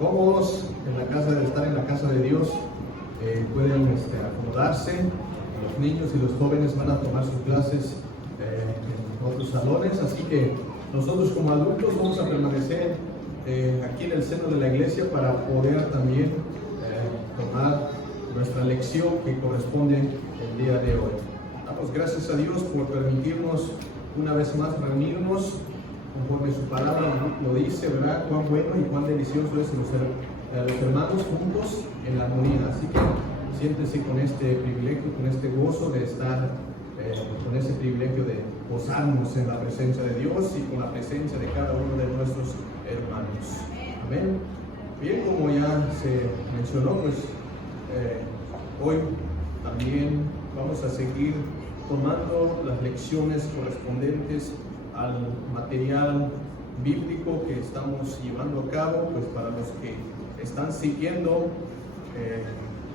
cómodos en la casa, de estar en la casa de Dios, pueden acomodarse. Los niños y los jóvenes van a tomar sus clases en otros salones, así que nosotros como adultos vamos a permanecer aquí en el seno de la iglesia para poder también tomar nuestra lección que corresponde el día de hoy. Damos gracias a Dios por permitirnos una vez más reunirnos conforme su palabra lo dice, ¿verdad? Cuán bueno y cuán delicioso es los hermanos juntos en la armonía. Así que siéntese con este privilegio, con este gozo de estar, con ese privilegio de gozarnos en la presencia de Dios y con la presencia de cada uno de nuestros hermanos. Amén. Bien, como ya se mencionó, pues hoy también vamos a seguir tomando las lecciones correspondientes al material bíblico que estamos llevando a cabo. Pues para los que están siguiendo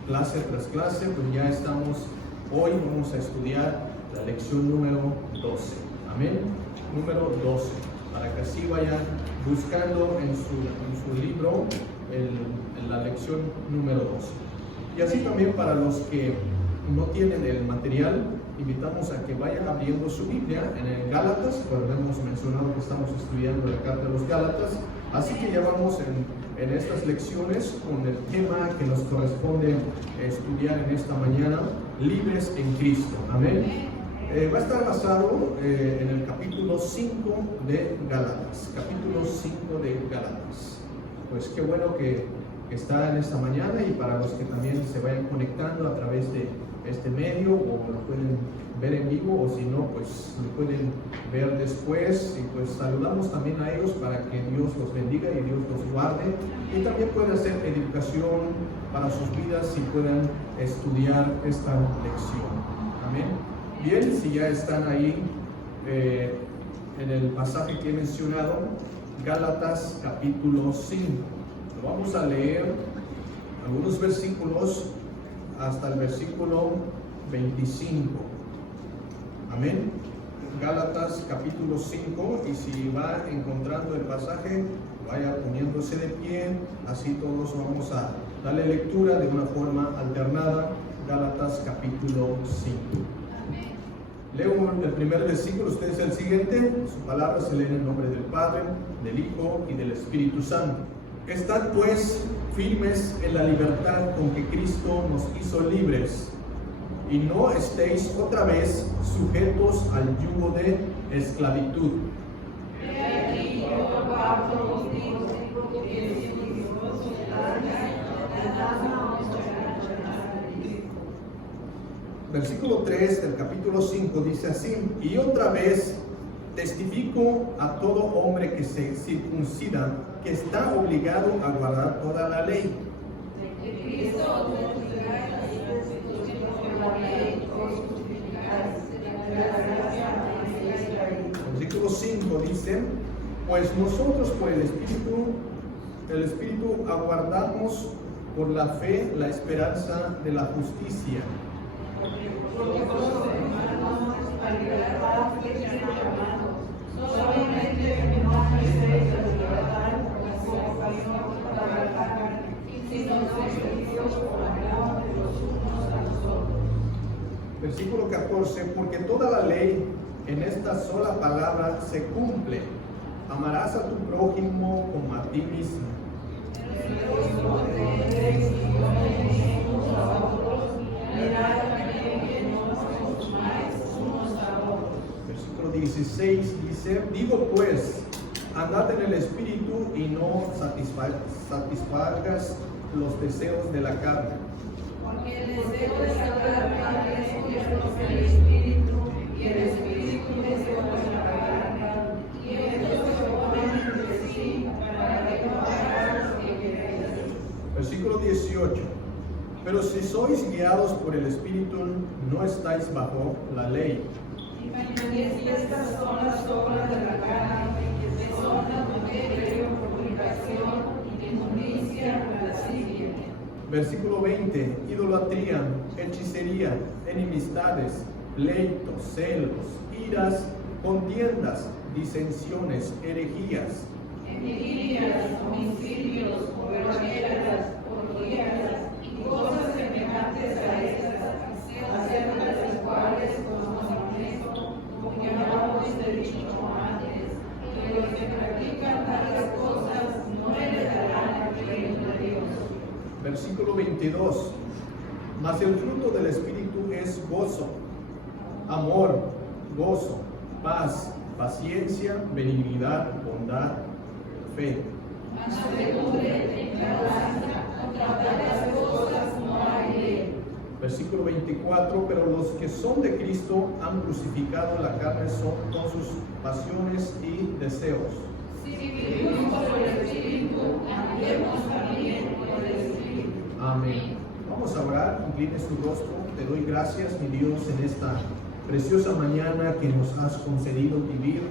clase tras clase, pues ya estamos, hoy vamos a estudiar la lección número 12, amén, número 12, para que así vayan buscando en su libro la lección número 12. Y así también para los que no tienen el material, invitamos a que vayan abriendo su Biblia en el Gálatas, pues hemos mencionado que estamos estudiando la carta de los Gálatas, así que ya vamos en estas lecciones con el tema que nos corresponde estudiar en esta mañana, libres en Cristo, amén. Va a estar basado en el capítulo 5 de Gálatas, capítulo 5 de Gálatas. Pues qué bueno que está en esta mañana, y para los que también se vayan conectando a través de este medio, o lo pueden ver en vivo, o si no, pues lo pueden ver después, y pues saludamos también a ellos para que Dios los bendiga y Dios los guarde, y también puede hacer edificación para sus vidas si puedan estudiar esta lección, amén. Bien, si ya están ahí en el pasaje que he mencionado, Gálatas capítulo 5, lo vamos a leer algunos versículos hasta el versículo 25, amén. Gálatas capítulo 5, y si va encontrando el pasaje, vaya poniéndose de pie, así todos vamos a darle lectura de una forma alternada. Gálatas capítulo 5. Leo el primer versículo, ustedes el siguiente. Su palabra se lee en el nombre del Padre, del Hijo y del Espíritu Santo. Estad pues firmes en la libertad con que Cristo nos hizo libres, y no estéis otra vez sujetos al yugo de esclavitud. Versículo 3 del capítulo 5 dice así: y otra vez testifico a todo hombre que se circuncida, que está obligado a guardar toda la ley. Versículo 5 dice: pues nosotros por el Espíritu aguardamos por la fe la esperanza de la justicia. Versículo 14: porque toda la ley en esta sola palabra se cumple: amarás a tu prójimo como a ti mismo. Versículo 16 dice: digo pues, andad en el Espíritu y no satisfagas los deseos de la carne. Porque el deseo de la carne es contra el Espíritu, y el Espíritu es contra la carne, y estos se oponen entre sí para que no hagáis lo que queréis. Versículo 18: pero si sois guiados por el Espíritu, no estáis bajo la ley. Y estas son las obras de la carne, que son adulterio, fornicación, inmundicia, lascivia. Versículo 20: idolatría, hechicería, enemistades, pleitos, celos, iras, contiendas, disensiones, herejías, en vigilias, homicidios, borracheras, orgías y cosas semejantes a estas, acerca de las cuales os amonesto, como ya os he dicho antes, que los que practican tales cosas no heredarán el reino de Dios. Versículo 22. Mas el fruto del Espíritu es gozo, amor, gozo, paz, paciencia, benignidad, bondad, fe. Mansedumbre, templanza, contra tales cosas no hay ley. Versículo 24. Pero los que son de Cristo han crucificado la carne con sus pasiones y deseos. Si vivimos por el Espíritu, andemos también por el Espíritu. Amén. Vamos a orar. Incline su rostro. Te doy gracias, mi Dios, en esta preciosa mañana que nos has concedido vivir.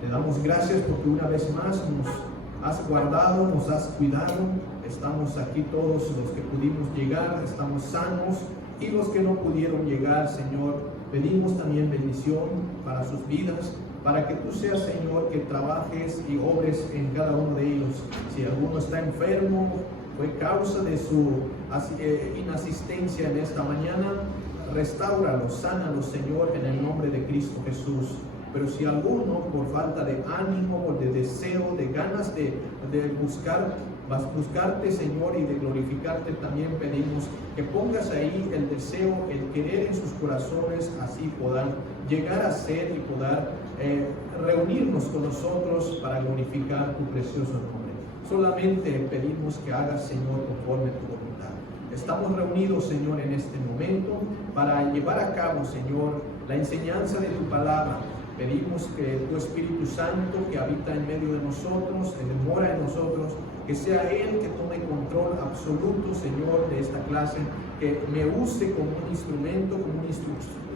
Te damos gracias porque una vez más nos has guardado, nos has cuidado. Estamos aquí todos los que pudimos llegar, estamos sanos, y los que no pudieron llegar, Señor, pedimos también bendición para sus vidas, para que tú seas, Señor, que trabajes y obres en cada uno de ellos. Si alguno está enfermo, fue causa de su inasistencia en esta mañana, restáuralo, sánalo, Señor, en el nombre de Cristo Jesús. Pero si alguno, por falta de ánimo, o de deseo, de ganas de buscarte, Señor, y de glorificarte, también pedimos que pongas ahí el deseo, el querer en sus corazones, así puedan llegar a ser y poder reunirnos con nosotros para glorificar tu precioso nombre. Solamente pedimos que hagas, Señor, conforme tu voluntad. Estamos reunidos, Señor, en este momento para llevar a cabo, Señor, la enseñanza de tu palabra. Pedimos que tu Espíritu Santo, que habita en medio de nosotros, que mora en nosotros, que sea Él que tome control absoluto, Señor, de esta clase, que me use como un instrumento, como un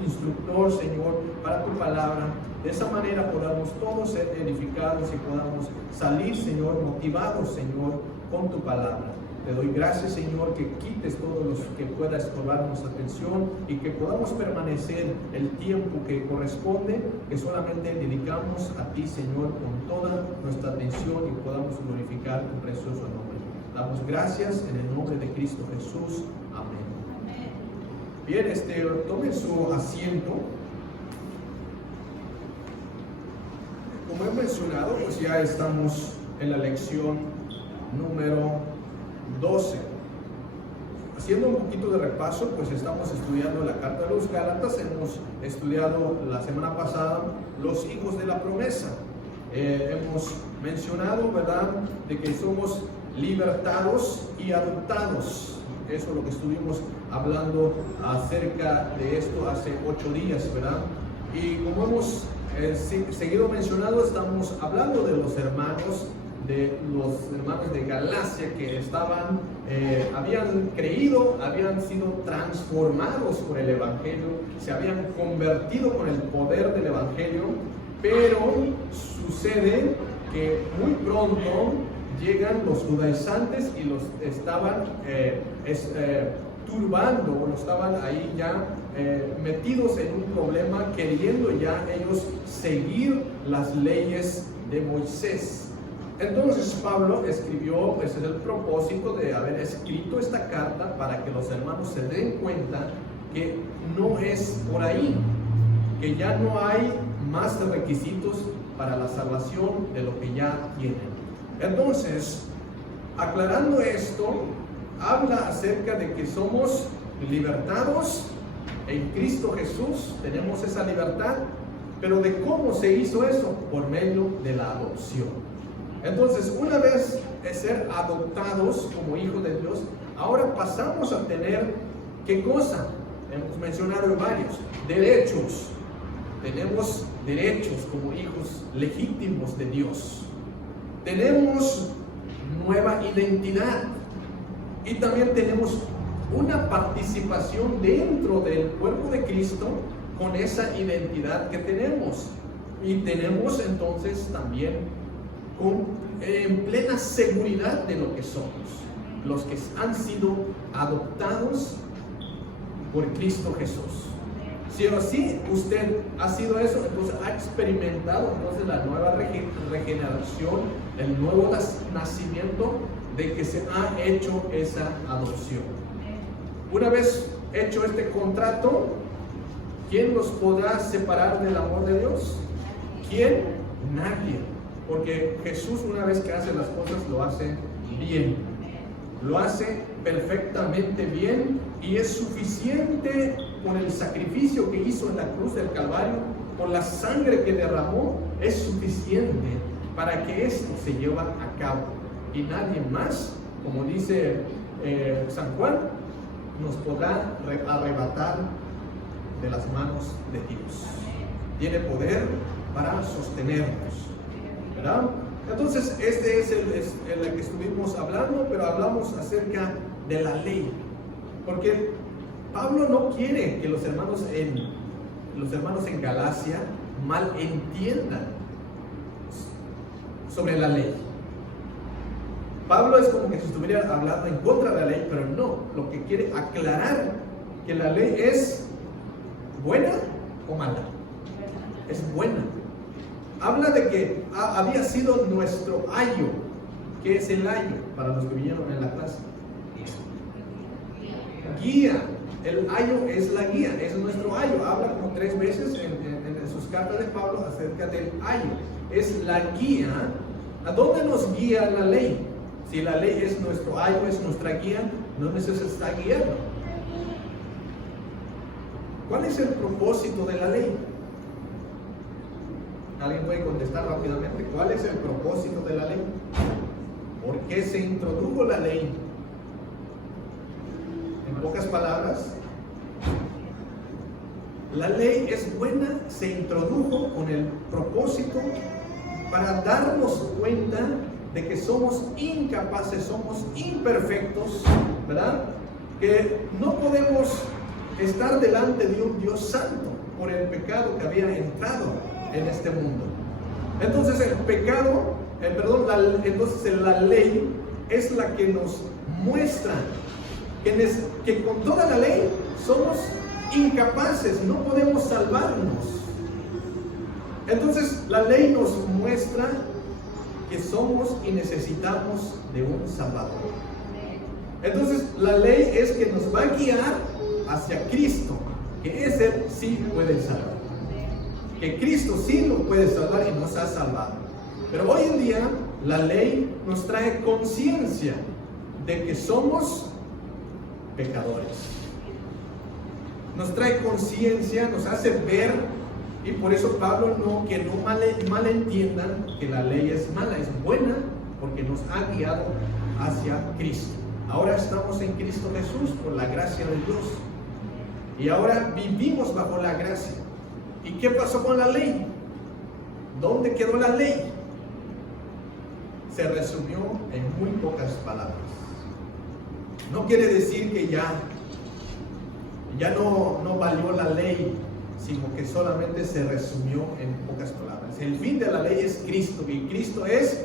instructor, Señor, para tu palabra. De esa manera podamos todos ser edificados y podamos salir, Señor, motivados, Señor, con tu palabra. Te doy gracias, Señor, que quites todo lo que pueda estorbar nuestra atención y que podamos permanecer el tiempo que corresponde, que solamente dedicamos a ti, Señor, con toda nuestra atención, y podamos glorificar tu precioso nombre. Damos gracias en el nombre de Cristo Jesús. Amén. Bien, tomen su asiento. Como he mencionado, pues ya estamos en la lección número 12. Haciendo un poquito de repaso, pues estamos estudiando la carta de los Gálatas. Hemos estudiado la semana pasada los hijos de la promesa. Hemos mencionado, ¿verdad?, de que somos libertados y adoptados. Eso es lo que estuvimos hablando acerca de esto hace 8 días, ¿verdad? Y como hemos seguido mencionando, estamos hablando de los hermanos de Galacia que habían creído, habían sido transformados por el Evangelio, se habían convertido con el poder del Evangelio, pero sucede que muy pronto llegan los judaizantes y los estaban turbando, o estaban ahí ya metidos en un problema, queriendo ya ellos seguir las leyes de Moisés. Entonces Pablo escribió, ese es el propósito de haber escrito esta carta, para que los hermanos se den cuenta que no es por ahí, que ya no hay más requisitos para la salvación de lo que ya tienen. Entonces, aclarando esto, habla acerca de que somos libertados en Cristo Jesús, tenemos esa libertad, pero de cómo se hizo eso, por medio de la adopción. Entonces, una vez de ser adoptados como hijos de Dios, ahora pasamos a tener, ¿qué cosa? Hemos mencionado varios, derechos. Tenemos derechos como hijos legítimos de Dios. Tenemos nueva identidad. Y también tenemos una participación dentro del cuerpo de Cristo con esa identidad que tenemos. Y tenemos entonces también en plena seguridad de lo que somos, los que han sido adoptados por Cristo Jesús. Si usted ha sido eso, entonces ha experimentado entonces la nueva regeneración, el nuevo nacimiento, de que se ha hecho esa adopción. Una vez hecho este contrato, ¿quién nos podrá separar del amor de Dios? ¿Quién? Nadie. Porque Jesús, una vez que hace las cosas, lo hace bien. Lo hace perfectamente bien, y es suficiente con el sacrificio que hizo en la cruz del Calvario, con la sangre que derramó, es suficiente para que esto se lleve a cabo. Y nadie más, como dice San Juan, nos podrá arrebatar de las manos de Dios. Tiene poder para sostenernos, ¿verdad? Entonces, este es el que estuvimos hablando, pero hablamos acerca de la ley, porque Pablo no quiere que los hermanos en Galacia mal entiendan sobre la ley. Pablo es como que si estuviera hablando en contra de la ley, pero no, lo que quiere aclarar que la ley es buena o mala. Es buena. Habla de que había sido nuestro ayo. ¿Qué es el ayo? Para los que vinieron en la clase. Guía. El ayo es la guía, es nuestro ayo. Habla como 3 veces en sus cartas de Pablo acerca del ayo. Es la guía. ¿A dónde nos guía la ley? Si la ley es nuestro ayo, es nuestra guía, ¿dónde se está guiando? ¿Cuál es el propósito de la ley? ¿Alguien puede contestar rápidamente? ¿Cuál es el propósito de la ley? ¿Por qué se introdujo la ley? En pocas palabras, la ley es buena, se introdujo con el propósito para darnos cuenta de que somos incapaces, somos imperfectos, ¿verdad? Que no podemos estar delante de un Dios santo por el pecado que había entrado en este mundo. Entonces entonces la ley es la que nos muestra que con toda la ley somos incapaces, no podemos salvarnos. Entonces la ley nos muestra que somos y necesitamos de un Salvador. Entonces la ley es que nos va a guiar hacia Cristo, que ese sí puede salvar, que Cristo sí nos puede salvar y nos ha salvado. Pero hoy en día la ley nos trae conciencia de que somos pecadores. Nos trae conciencia, nos hace ver. Y por eso Pablo que no malentiendan que la ley es mala, es buena, porque nos ha guiado hacia Cristo. Ahora estamos en Cristo Jesús por la gracia de Dios. Y ahora vivimos bajo la gracia. ¿Y qué pasó con la ley? ¿Dónde quedó la ley? Se resumió en muy pocas palabras. No quiere decir que ya no valió la ley, sino que solamente se resumió en pocas palabras. El fin de la ley es Cristo, y Cristo es,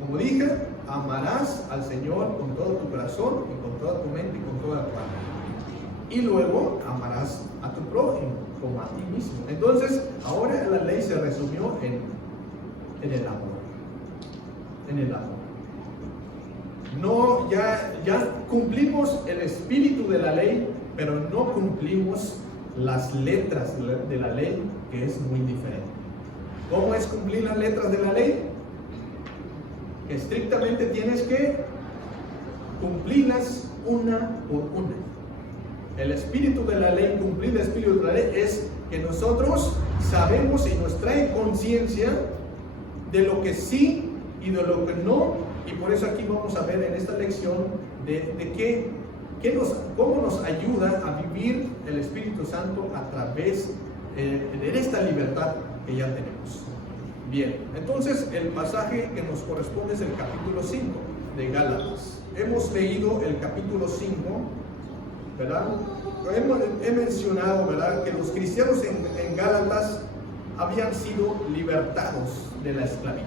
como dije, amarás al Señor con todo tu corazón, y con toda tu mente, y con toda tu alma. Y luego amarás a tu prójimo como a ti mismo. Entonces, ahora la ley se resumió en el amor. En el amor. No, ya cumplimos el espíritu de la ley, pero no cumplimos las letras de la ley, que es muy diferente. ¿Cómo es cumplir las letras de la ley? Que estrictamente tienes que cumplirlas una por una. El espíritu de la ley, cumplir el espíritu de la ley, es que nosotros sabemos y nos trae conciencia de lo que sí y de lo que no. Y por eso aquí vamos a ver en esta lección de cómo nos ayuda a vivir el Espíritu Santo a través de esta libertad que ya tenemos. Bien, entonces el pasaje que nos corresponde es el capítulo 5 de Gálatas. Hemos leído el capítulo 5, ¿verdad? He mencionado, ¿verdad?, que los cristianos en Gálatas habían sido libertados de la esclavitud,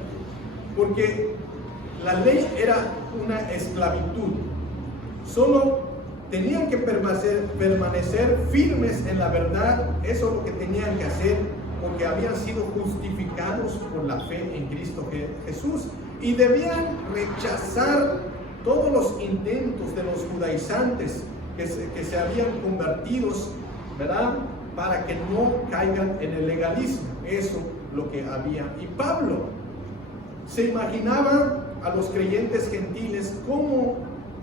porque la ley era una esclavitud. Solo tenían que permanecer firmes en la verdad. Eso es lo que tenían que hacer, porque habían sido justificados por la fe en Cristo Jesús, y debían rechazar todos los intentos de los judaizantes que se habían convertido, ¿verdad?, para que no caigan en el legalismo. Eso lo que había. Y Pablo se imaginaba a los creyentes gentiles como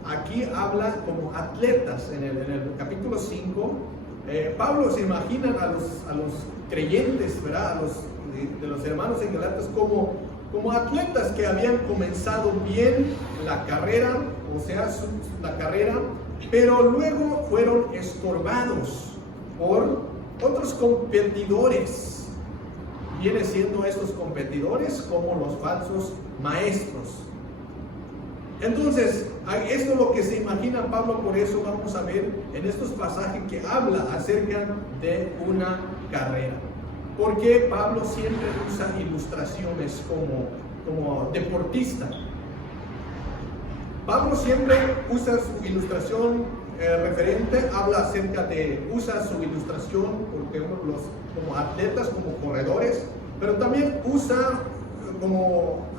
aquí habla como atletas. En el capítulo 5, Pablo se imagina a los creyentes, ¿verdad?, de los hermanos en Galatas como atletas que habían comenzado bien la carrera, o sea, la carrera, pero luego fueron estorbados por otros competidores. Viene siendo estos competidores como los falsos maestros. Entonces, esto es lo que se imagina Pablo. Por eso vamos a ver en estos pasajes que habla acerca de una carrera. Porque Pablo siempre usa ilustraciones como deportista. Pablo siempre usa su ilustración referente, usa su ilustración como atletas, como corredores, pero también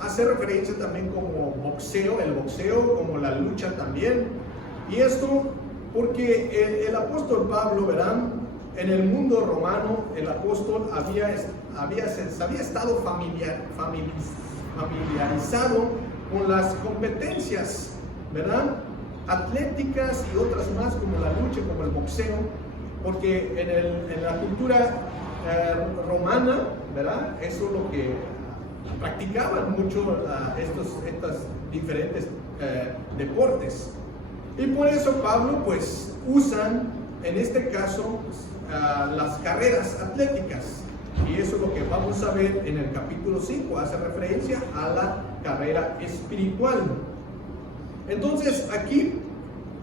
hace referencia también como boxeo, el boxeo, como la lucha también. Y esto porque el apóstol Pablo, verán, en el mundo romano, el apóstol se había estado familiarizado con las competencias, ¿verdad?, atléticas y otras más, como la lucha, como el boxeo, porque en la cultura romana, ¿verdad?, eso es lo que practicaban mucho estos diferentes deportes. Y por eso Pablo pues usan en este caso las carreras atléticas, y eso es lo que vamos a ver en el capítulo 5. Hace referencia a la carrera espiritual. Entonces aquí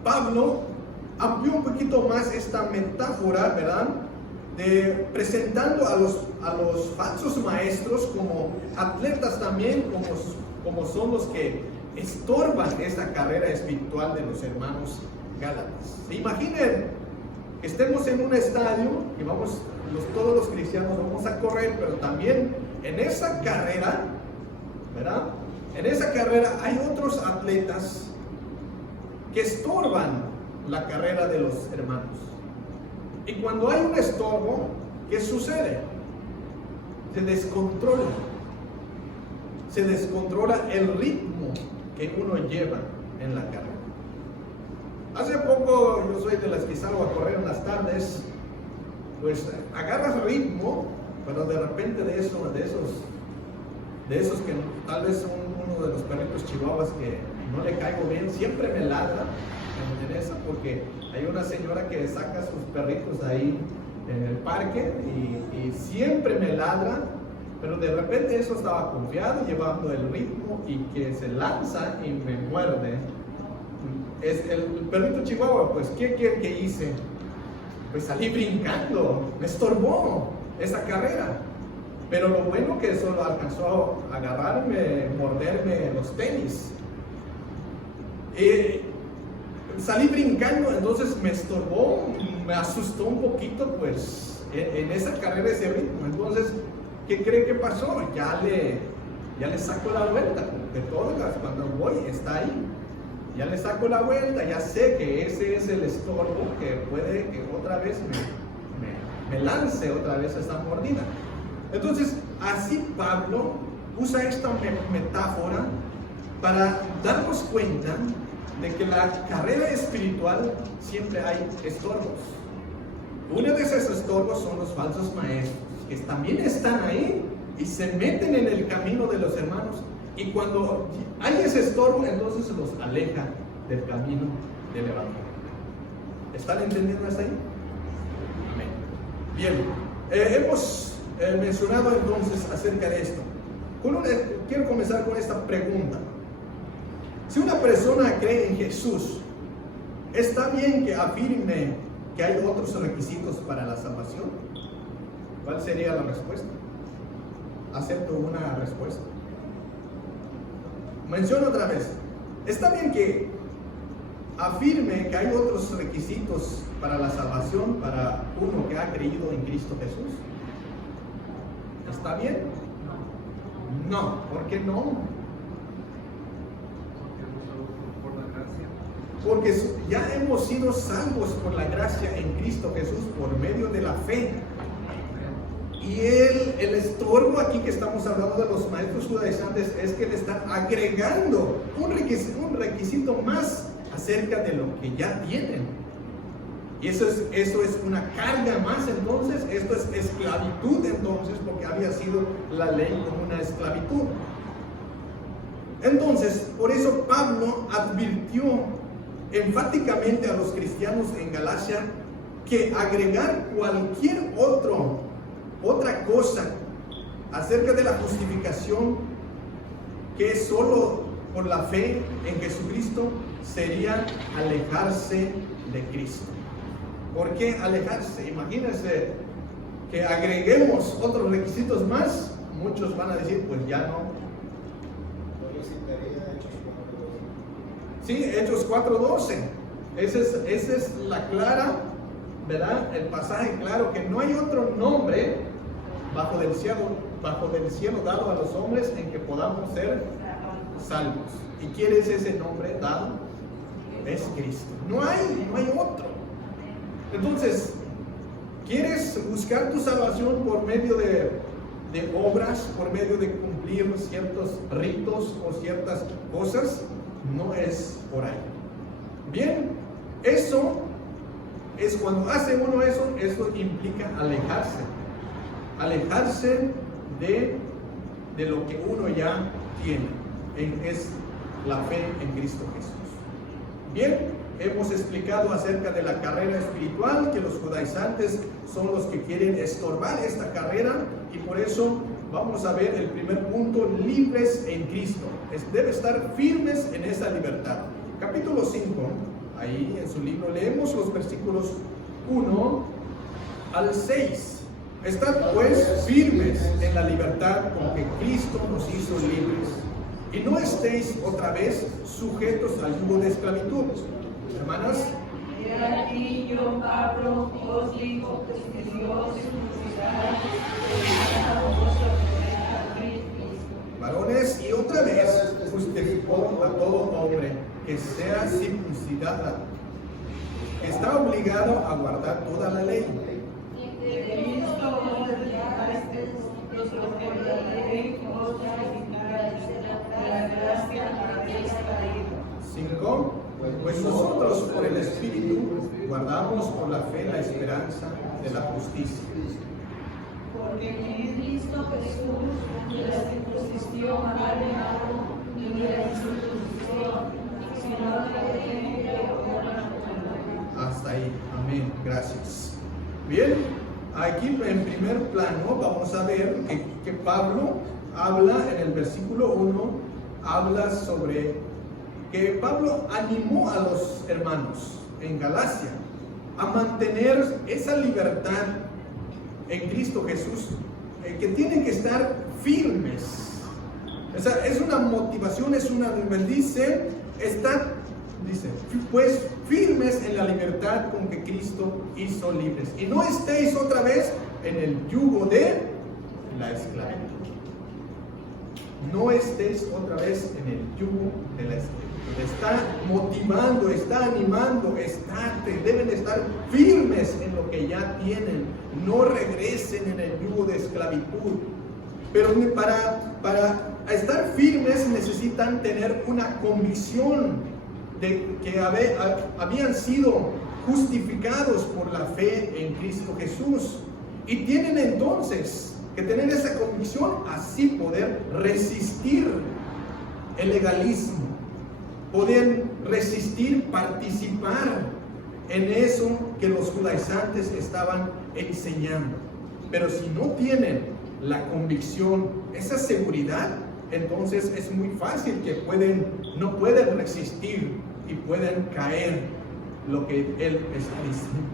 Pablo amplió un poquito más esta metáfora, ¿verdad?, presentando a los falsos maestros como atletas también, como son los que estorban esta carrera espiritual de los hermanos gálatas. Imaginen que estemos en un estadio y todos los cristianos vamos a correr, pero también en esa carrera, ¿verdad?, en esa carrera hay otros atletas que estorban la carrera de los hermanos. Y cuando hay un estorbo, ¿qué sucede? Se descontrola el ritmo que uno lleva en la carrera. Hace poco, yo soy de las que salgo a correr en las tardes, pues agarras ritmo, pero de repente de esos que tal vez son uno de los perritos chihuahuas que no le caigo bien, siempre me ladra en esa, porque hay una señora que saca sus perritos ahí en el parque y siempre me ladra, pero de repente eso estaba confiado, llevando el ritmo, y que se lanza y me muerde. Es el perrito chihuahua. Pues ¿qué hice? Pues salí brincando, me estorbó esa carrera. Pero lo bueno que solo alcanzó a agarrarme, morderme los tenis. Salí brincando, entonces me estorbó, me asustó un poquito, pues, en esa carrera ese ritmo. Entonces, ¿qué cree que pasó? Ya le saco la vuelta, de todas, cuando voy, está ahí. Ya le saco la vuelta, ya sé que ese es el estorbo que puede que otra vez me lance otra vez esta mordida. Entonces, así Pablo usa esta metáfora para darnos cuenta de que la carrera espiritual siempre hay estorbos. Uno de esos estorbos son los falsos maestros, que también están ahí y se meten en el camino de los hermanos, y cuando hay ese estorbo, entonces se los aleja del camino del evangelio. ¿Están entendiendo hasta ahí? Amén. Bien, hemos mencionado entonces acerca de esto. Quiero comenzar con esta pregunta. Si una persona cree en Jesús, ¿está bien que afirme que hay otros requisitos para la salvación? ¿Cuál sería la respuesta? Acepto una respuesta. Menciono otra vez. ¿Está bien que afirme que hay otros requisitos para la salvación para uno que ha creído en Cristo Jesús. ¿Está bien? No. ¿Por qué no? Porque ya hemos sido salvos por la gracia en Cristo Jesús por medio de la fe. Y el estorbo aquí que estamos hablando de los maestros judaizantes es que le están agregando un requisito más acerca de lo que ya tienen. Y eso es una carga más, entonces, esto es esclavitud entonces, porque había sido la ley como una esclavitud. Entonces, por eso Pablo advirtió enfáticamente a los cristianos en Galacia que agregar cualquier otra cosa acerca de la justificación que es solo por la fe en Jesucristo sería alejarse de Cristo. ¿Por qué alejarse? Imagínense que agreguemos otros requisitos más, muchos van a decir, pues ya no. Sí, Hechos 4:12. Esa es la clara, ¿verdad? El pasaje claro, que no hay otro nombre bajo del cielo dado a los hombres en que podamos ser salvos. ¿Y quién es ese nombre dado? Es Cristo. No hay otro. Entonces, ¿quieres buscar tu salvación por medio de obras, por medio de cumplir ciertos ritos o ciertas cosas? No es por ahí. Bien, eso es cuando hace uno eso implica alejarse de lo que uno ya tiene, es la fe en Cristo Jesús. Bien, hemos explicado acerca de la carrera espiritual, que los judaizantes son los que quieren estorbar esta carrera, y por eso vamos a ver el primer punto: libres en Cristo. Debe estar firmes en esa libertad. Capítulo 5, ahí en su libro leemos los versículos 1 al 6. Estad pues firmes en la libertad con que Cristo nos hizo libres, y no estéis otra vez sujetos al yugo de esclavitud. Hermanas, he aquí yo, Pablo, os digo que Dios circuncidará varones, y otra vez justificó a todo hombre que sea circuncidado, que está obligado a guardar toda la ley. Cinco, pues nosotros por el Espíritu guardamos por la fe la esperanza de la justicia. Porque en Cristo Jesús ni la circuncisión ha ganado, ni la incircuncisión, sino la fe que obra por la. Hasta ahí, amén, gracias. Bien, aquí en primer plano vamos a ver que Pablo habla en el versículo 1, habla sobre que Pablo animó a los hermanos en Galacia a mantener esa libertad en Cristo Jesús, que tienen que estar firmes. O sea, es una motivación, dice, pues firmes en la libertad con que Cristo hizo libres, y no estéis otra vez en el yugo de la esclavitud. No estéis otra vez en el yugo de la esclavitud. Está motivando, está animando, deben estar firmes en lo que ya tienen. No regresen en el yugo de esclavitud. Pero para estar firmes necesitan tener una convicción de que habían sido justificados por la fe en Cristo Jesús. Y tienen entonces que tener esa convicción, así poder resistir el legalismo, poder resistir participar en eso que los judaizantes estaban enseñando. Pero si no tienen la convicción, esa seguridad, entonces es muy fácil que no pueden resistir y pueden caer lo que él está diciendo.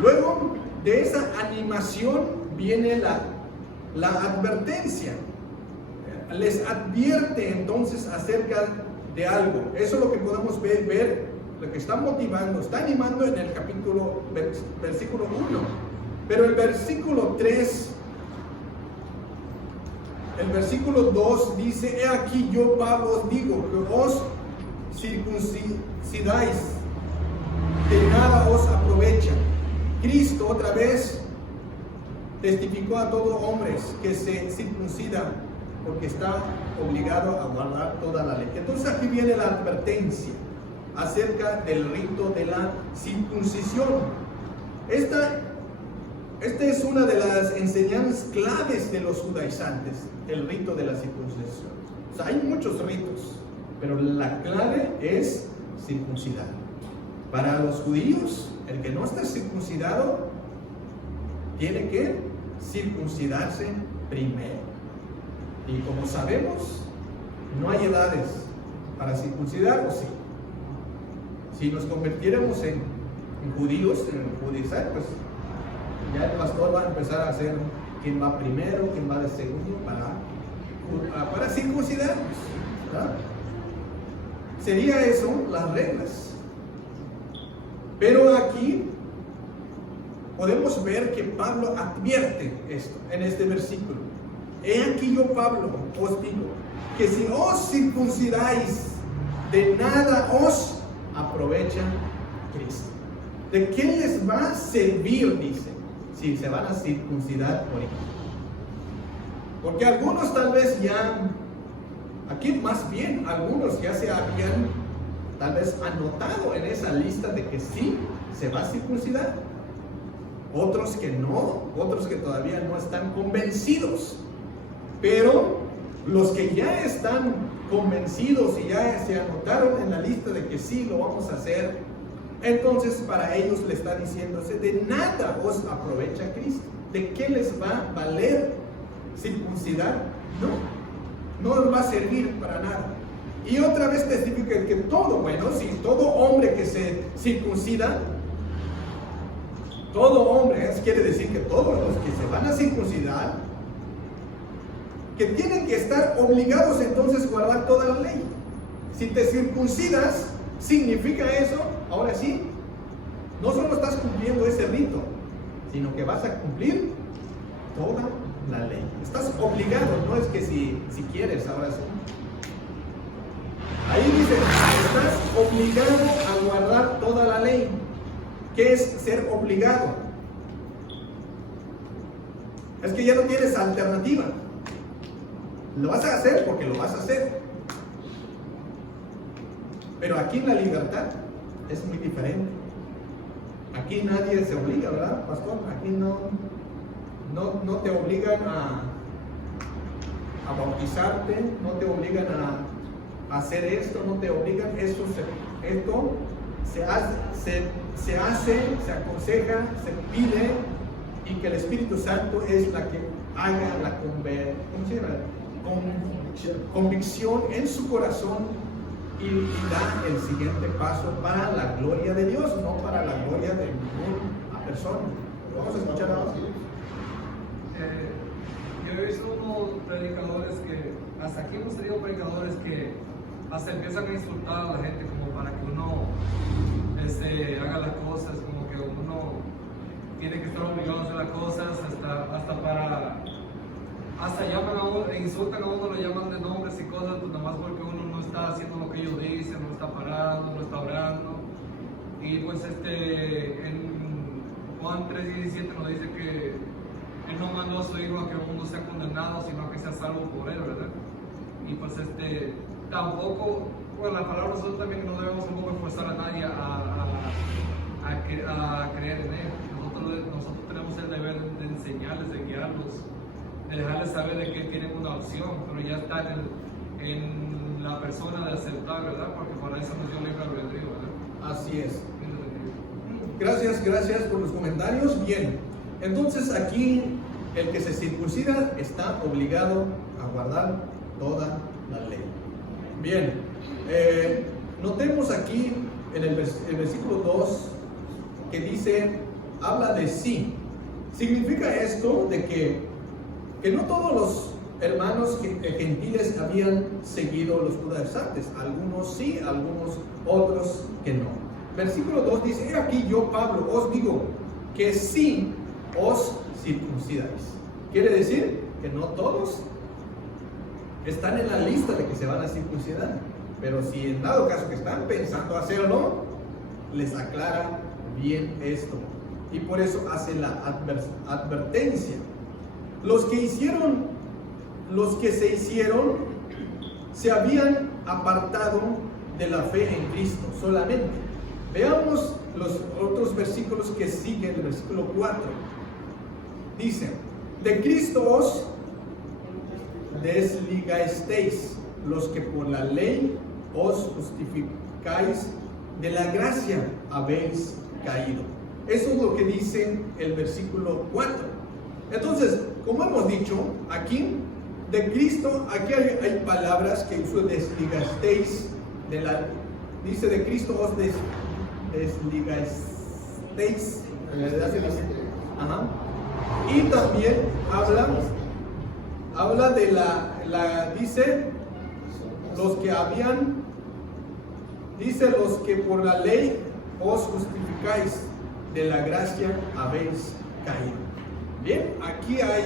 Luego de esa animación viene la advertencia. Les advierte entonces acerca de algo. Eso es lo que podemos ver lo que está motivando, está animando en el capítulo, versículo 1. Pero el versículo 3, el versículo 2 dice: he aquí yo, Pablo, os digo que os circuncidáis, de nada os aprovecha. Cristo otra vez testificó a todos hombres que se circuncida, porque está obligado a guardar toda la ley. Entonces aquí viene la advertencia acerca del rito de la circuncisión. Esta es una de las enseñanzas claves de los judaizantes, el rito de la circuncisión. O sea, hay muchos ritos, pero la clave es circuncidar. Para los judíos, el que no está circuncidado tiene que circuncidarse primero. Y como sabemos, no hay edades para circuncidar, o sí. Si nos convirtiéramos en judíos, en judaizar, pues ya el pastor va a empezar a hacer quién va primero, quién va de segundo para circuncidarnos, ¿verdad? Sería eso las reglas. Pero aquí podemos ver que Pablo advierte esto en este versículo. He aquí yo, Pablo, os digo que si os circuncidáis, de nada os aprovecha Cristo. ¿De qué les va a servir, dice, si se van a circuncidar por ello? Porque algunos tal vez ya, aquí más bien, algunos ya se habían tal vez anotado en esa lista de que sí se va a circuncidar. Otros que no, otros que todavía no están convencidos. Pero los que ya están convencidos y ya se anotaron en la lista de que sí lo vamos a hacer, entonces para ellos le está diciéndose: de nada os aprovecha Cristo. ¿De qué les va a valer circuncidar? No les va a servir para nada. Y otra vez testifica que todo, si todo hombre que se circuncida, todo hombre, eso quiere decir que todos los que se van a circuncidar, que tienen que estar obligados entonces a guardar toda la ley. Si te circuncidas, significa eso, ahora sí, no solo estás cumpliendo ese rito, sino que vas a cumplir toda la ley. Estás obligado, no es que si quieres, ahora sí. Ahí dice, estás obligado a guardar toda la ley. ¿Qué es ser obligado? Es que ya no tienes alternativa. Lo vas a hacer porque lo vas a hacer. Pero aquí la libertad es muy diferente. Aquí nadie se obliga, ¿verdad, pastor? Aquí no te obligan a bautizarte, no te obligan a hacer esto, no te obligan. Esto se hace, se aconseja, se pide, y que el Espíritu Santo es la que haga la convicción en su corazón y da el siguiente paso para la gloria de Dios, no para la gloria de ninguna persona. Vamos a escuchar ahora. Yo he visto unos predicadores que, hasta aquí hemos tenido predicadores que hasta empiezan a insultar a la gente como para que uno haga las cosas, como que uno tiene que estar obligado a hacer las cosas, hasta llaman a uno, insultan a uno, lo llaman de nombres y cosas, pues nada más porque uno no está haciendo lo que ellos dicen, no está parando, no está orando. Y pues en Juan 3:17 nos dice que Él no mandó a su Hijo a que el mundo sea condenado, sino que sea salvo por Él, ¿verdad? Y pues tampoco, la palabra nosotros también no debemos un poco esforzar a nadie a creer en Él. Nosotros tenemos el deber de enseñarles, de guiarlos, de dejarles saber de que tienen una opción, pero ya está en la persona de aceptar, ¿verdad? Porque para eso nos dio libre albedrío, ¿verdad? Así es. Gracias por los comentarios. Bien, entonces aquí el que se circuncida está obligado a guardar toda la ley. Bien, notemos aquí en el versículo 2 que dice, habla de sí. Significa esto de que no todos hermanos gentiles habían seguido los judaizantes. Algunos sí, algunos otros que no. Versículo 2 dice: he aquí yo, Pablo, os digo que sí os circuncidáis. Quiere decir que no todos están en la lista de que se van a circuncidar, pero si en dado caso que están pensando hacerlo, les aclara bien esto, y por eso hace la advertencia. Los que se hicieron se habían apartado de la fe en Cristo solamente. Veamos los otros versículos que siguen, el versículo 4. Dice: de Cristo os desligasteis, los que por la ley os justificáis, de la gracia habéis caído. Eso es lo que dice el versículo 4. Entonces, como hemos dicho, aquí de Cristo, aquí hay palabras que uso: desligasteis, dice de Cristo os desligasteis. Ajá. Y también habla de dice los que por la ley os justificáis, de la gracia habéis caído. Bien, aquí hay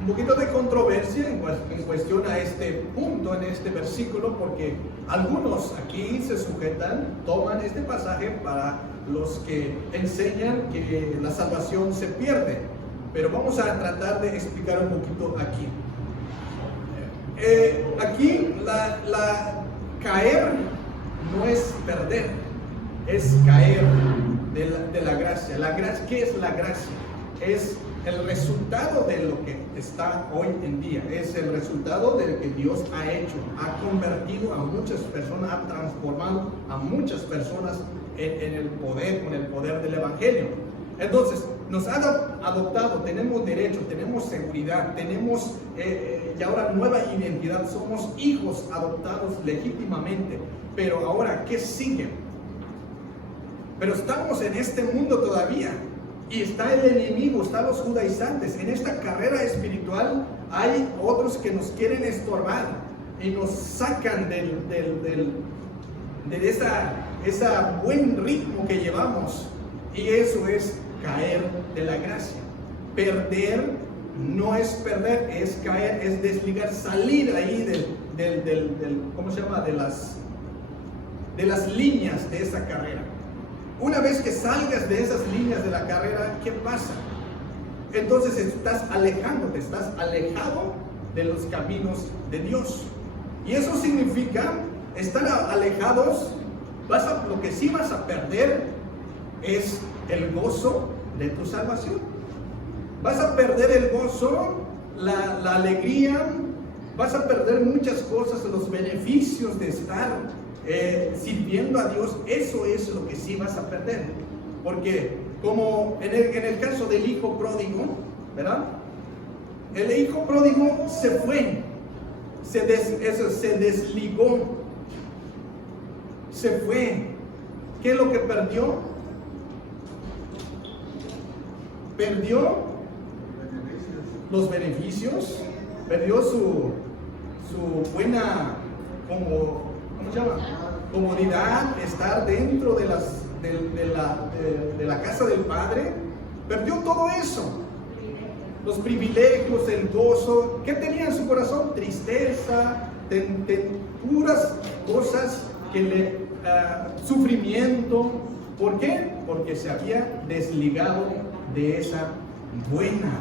un poquito de controversia en cuestión a este punto, en este versículo, porque algunos aquí se sujetan, toman este pasaje para los que enseñan que la salvación se pierde. Pero vamos a tratar de explicar un poquito aquí. Aquí la caer no es perder, es caer de la gracia. ¿Qué es la gracia? Es el resultado de lo que está hoy en día, es el resultado de lo que Dios ha hecho, ha convertido a muchas personas, ha transformado a muchas personas en el poder, con el poder del Evangelio. Entonces, nos ha adoptado, tenemos derechos, tenemos seguridad, tenemos y ahora nueva identidad, somos hijos adoptados legítimamente. Pero ahora, ¿qué sigue? Pero estamos en este mundo todavía, y está el enemigo, están los judaizantes. En esta carrera espiritual hay otros que nos quieren estorbar y nos sacan de esa buen ritmo que llevamos, y eso es caer de la gracia. Perder no es perder, es caer, es desligar, salir ahí ¿cómo se llama? De las líneas de esa carrera. Una vez que salgas de esas líneas de la carrera, ¿qué pasa? Entonces estás alejado de los caminos de Dios. Y eso significa estar alejados. Lo que sí vas a perder es el gozo de tu salvación. Vas a perder el gozo, la alegría, vas a perder muchas cosas, los beneficios de estar sirviendo a Dios. Eso es lo que sí vas a perder. Porque como en el caso del hijo pródigo, ¿verdad? El hijo pródigo se fue, se desligó, se fue. ¿Qué es lo que perdió? Perdió los beneficios, perdió su buena, ¿cómo se llama? Comodidad, estar dentro de la casa del Padre. Perdió todo eso, los privilegios, el gozo. ¿Qué tenía en su corazón? Tristeza, puras cosas sufrimiento. ¿Por qué? Porque se había desligado de esa buena,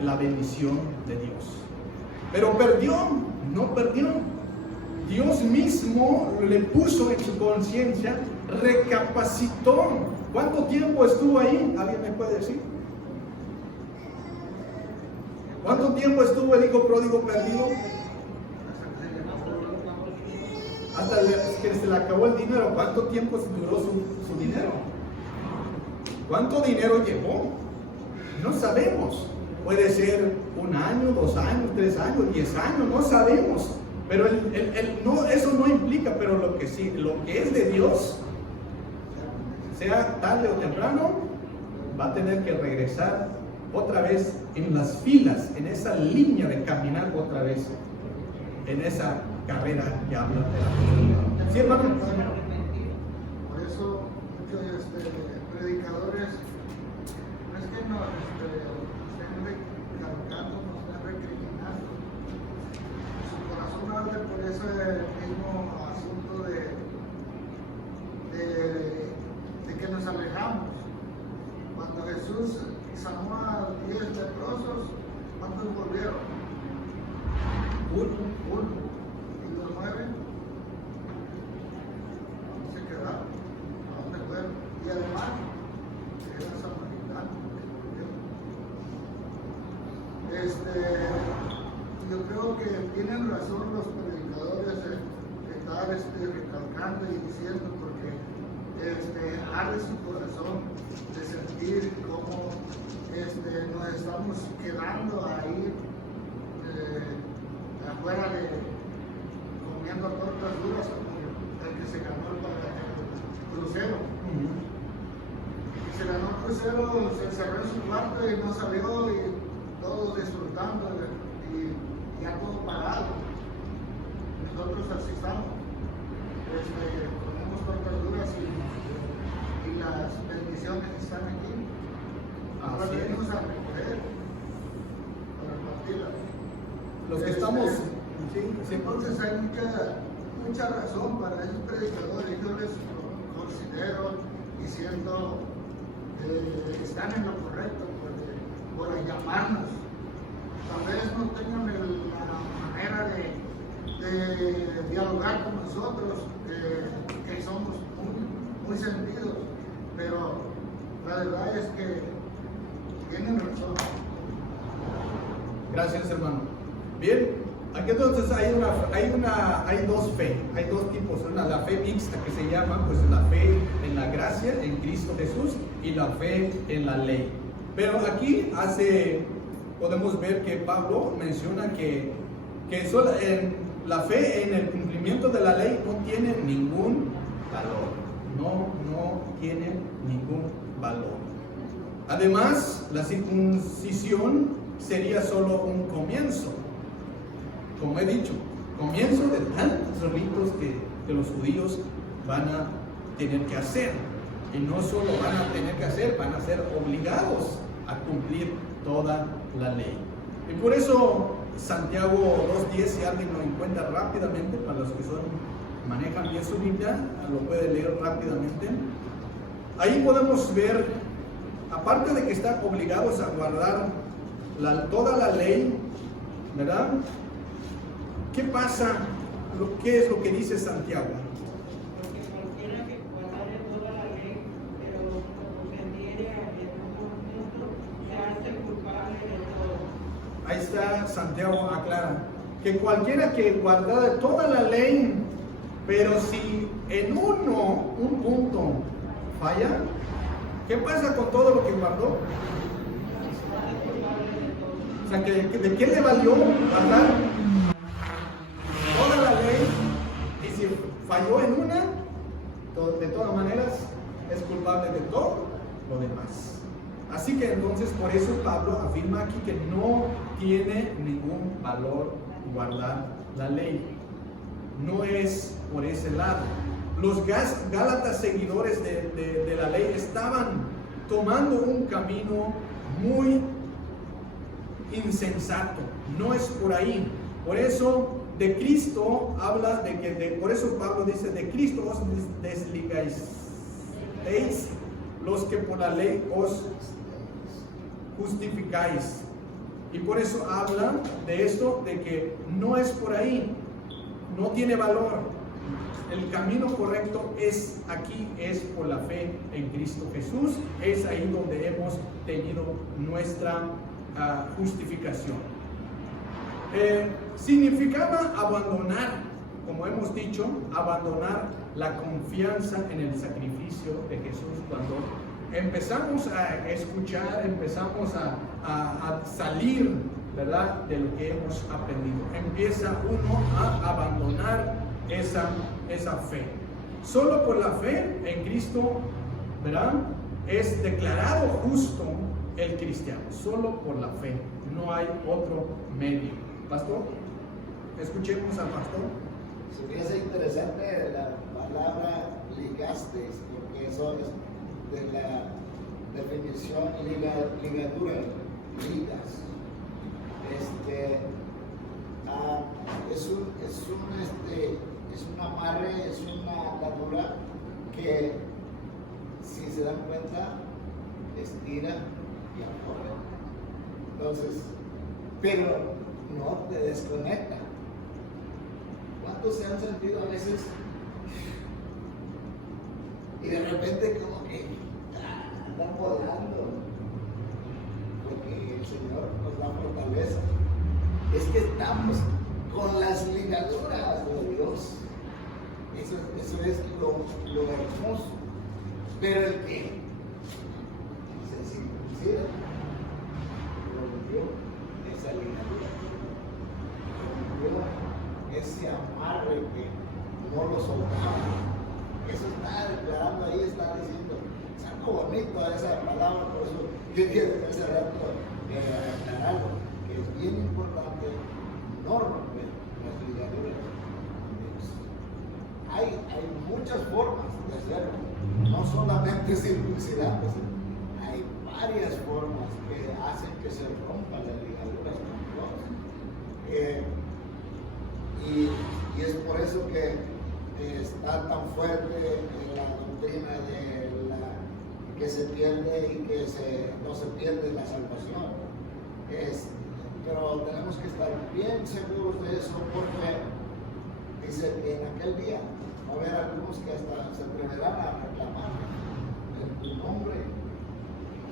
la bendición de Dios. Pero no perdió. Dios mismo le puso en su conciencia, recapacitó. ¿Cuánto tiempo estuvo ahí? ¿Alguien me puede decir? ¿Cuánto tiempo estuvo el hijo pródigo perdido? Hasta que se le acabó el dinero. ¿Cuánto tiempo duró su dinero? ¿Cuánto dinero llevó? No sabemos. Puede ser 1 año, 2 años, 3 años, 10 años, no sabemos. Pero eso no implica, pero lo que es de Dios, sea tarde o temprano, va a tener que regresar otra vez en las filas, en esa línea de caminar otra vez, en esa carrera que habla de la vida. ¿Sí, hermano? Por eso muchos predicadores no es que nos estén recalcando, nos estén recriminando. Su corazón arde por ese mismo asunto de que nos alejamos. Cuando Jesús sanó a 10 leprosos, ¿cuántos volvieron? Uno. ¿Y los 9? ¿Dónde se quedaron? ¿A dónde fueron? Y además, era samaritano. Yo creo que tienen razón los predicadores de estar recalcando y diciendo, porque arde su corazón de sentir cómo nos estamos quedando ahí afuera comiendo tortas duras como el que se ganó el crucero. Y se ganó el crucero, se encerró en su cuarto y no salió, y todos disfrutando y ya todo pagado. Nosotros así estamos. Comemos tortas duras y las bendiciones están aquí. Ahora venimos a recoger, a repartirlas. Los que estamos... Entonces hay mucha razón para esos predicadores. Yo les considero y siento están en lo correcto por llamarnos. Tal vez no tengan la manera de dialogar con nosotros, que somos muy sentidos, pero la verdad es que tienen razón. Gracias, hermano. Bien, aquí entonces hay dos fe, hay dos tipos, la fe mixta que se llama, pues la fe en la gracia en Cristo Jesús y la fe en la ley. Pero aquí podemos ver que Pablo menciona que solo la fe en el cumplimiento de la ley no tiene ningún valor, no tiene ningún valor. Además, la circuncisión sería solo un comienzo, como he dicho, comienzo de tantos ritos que los judíos van a tener que hacer. Y no solo van a tener que hacer, van a ser obligados a cumplir toda la ley. Y por eso Santiago 2.10, si alguien lo encuentra rápidamente, para los que manejan bien su Biblia, lo puede leer rápidamente. Ahí podemos ver, aparte de que están obligados a guardar toda la ley, ¿verdad? ¿Qué pasa? ¿Qué es lo que dice Santiago? Porque cualquiera que guardare toda la ley, pero ofendiere a algún punto, se hace culpable de todo. Ahí está, Santiago aclara que cualquiera que guardara toda la ley, pero si en un punto falla, ¿qué pasa con todo lo que guardó? O sea, ¿de qué le valió guardar toda la ley? Y si falló en una, de todas maneras es culpable de todo lo demás. Así que entonces por eso Pablo afirma aquí que no tiene ningún valor guardar la ley. No es por ese lado. Los gálatas seguidores de la ley estaban tomando un camino muy insensato. No es por ahí. Por eso de Cristo habla por eso Pablo dice, de Cristo os desligáis los que por la ley os justificáis. Y por eso habla de esto, de que no es por ahí, no tiene valor. El camino correcto es aquí, es por la fe en Cristo Jesús. Es ahí donde hemos tenido nuestra justificación. Significaba abandonar, como hemos dicho, abandonar la confianza en el sacrificio de Jesús. Cuando empezamos a escuchar, empezamos a salir, ¿verdad?, de lo que hemos aprendido. Empieza uno a abandonar esa fe. Solo por la fe en Cristo, ¿verdad?, es declarado justo el cristiano, solo por la fe, no hay otro medio. Pastor, escuchemos al pastor. Se me hace interesante la palabra ligastes, porque eso es de la definición ligadura, ligas. Es un amarre, es una atadura que, si se dan cuenta, estira y acorre. Entonces, pero no te desconecta. ¿Cuántos se han sentido a veces y de repente como que andan volando? Porque el Señor nos da fortaleza. Es que estamos con las ligaduras de Dios. Eso es lo hermoso. Pero el que se circuncida rompió esa ligadura, rompió ese amarre que no lo soltaba. Eso está declarando ahí, está diciendo. Es algo bonito esa palabra, por eso yo quiero hace rato aclararlo, que es bien importante no romper las ligaduras. Hay muchas formas de hacerlo, no solamente circuncidándose, hay varias formas que hacen que se rompan las ligaduras con Dios. Y es por eso que está tan fuerte la doctrina de que se pierde y que no se pierde la salvación. Pero tenemos que estar bien seguros de eso, porque dice que en aquel día va a haber algunos que hasta se atreverán a reclamar en tu nombre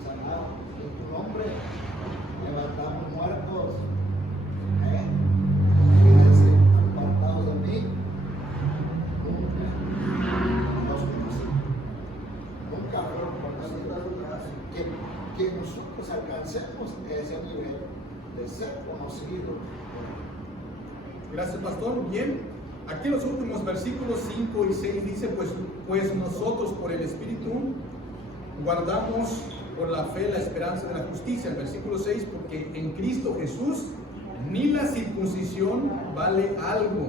sanado, en tu nombre levantamos muertos. Fíjense, apartados de mí, nunca los conocí. Nunca fueron conocidos. Que nosotros alcancemos ese nivel de ser conocidos. Gracias, pastor. Bien, aquí en los últimos versículos 5 y 6 dice, pues nosotros por el Espíritu guardamos por la fe la esperanza de la justicia. El versículo 6, porque en Cristo Jesús ni la circuncisión vale algo,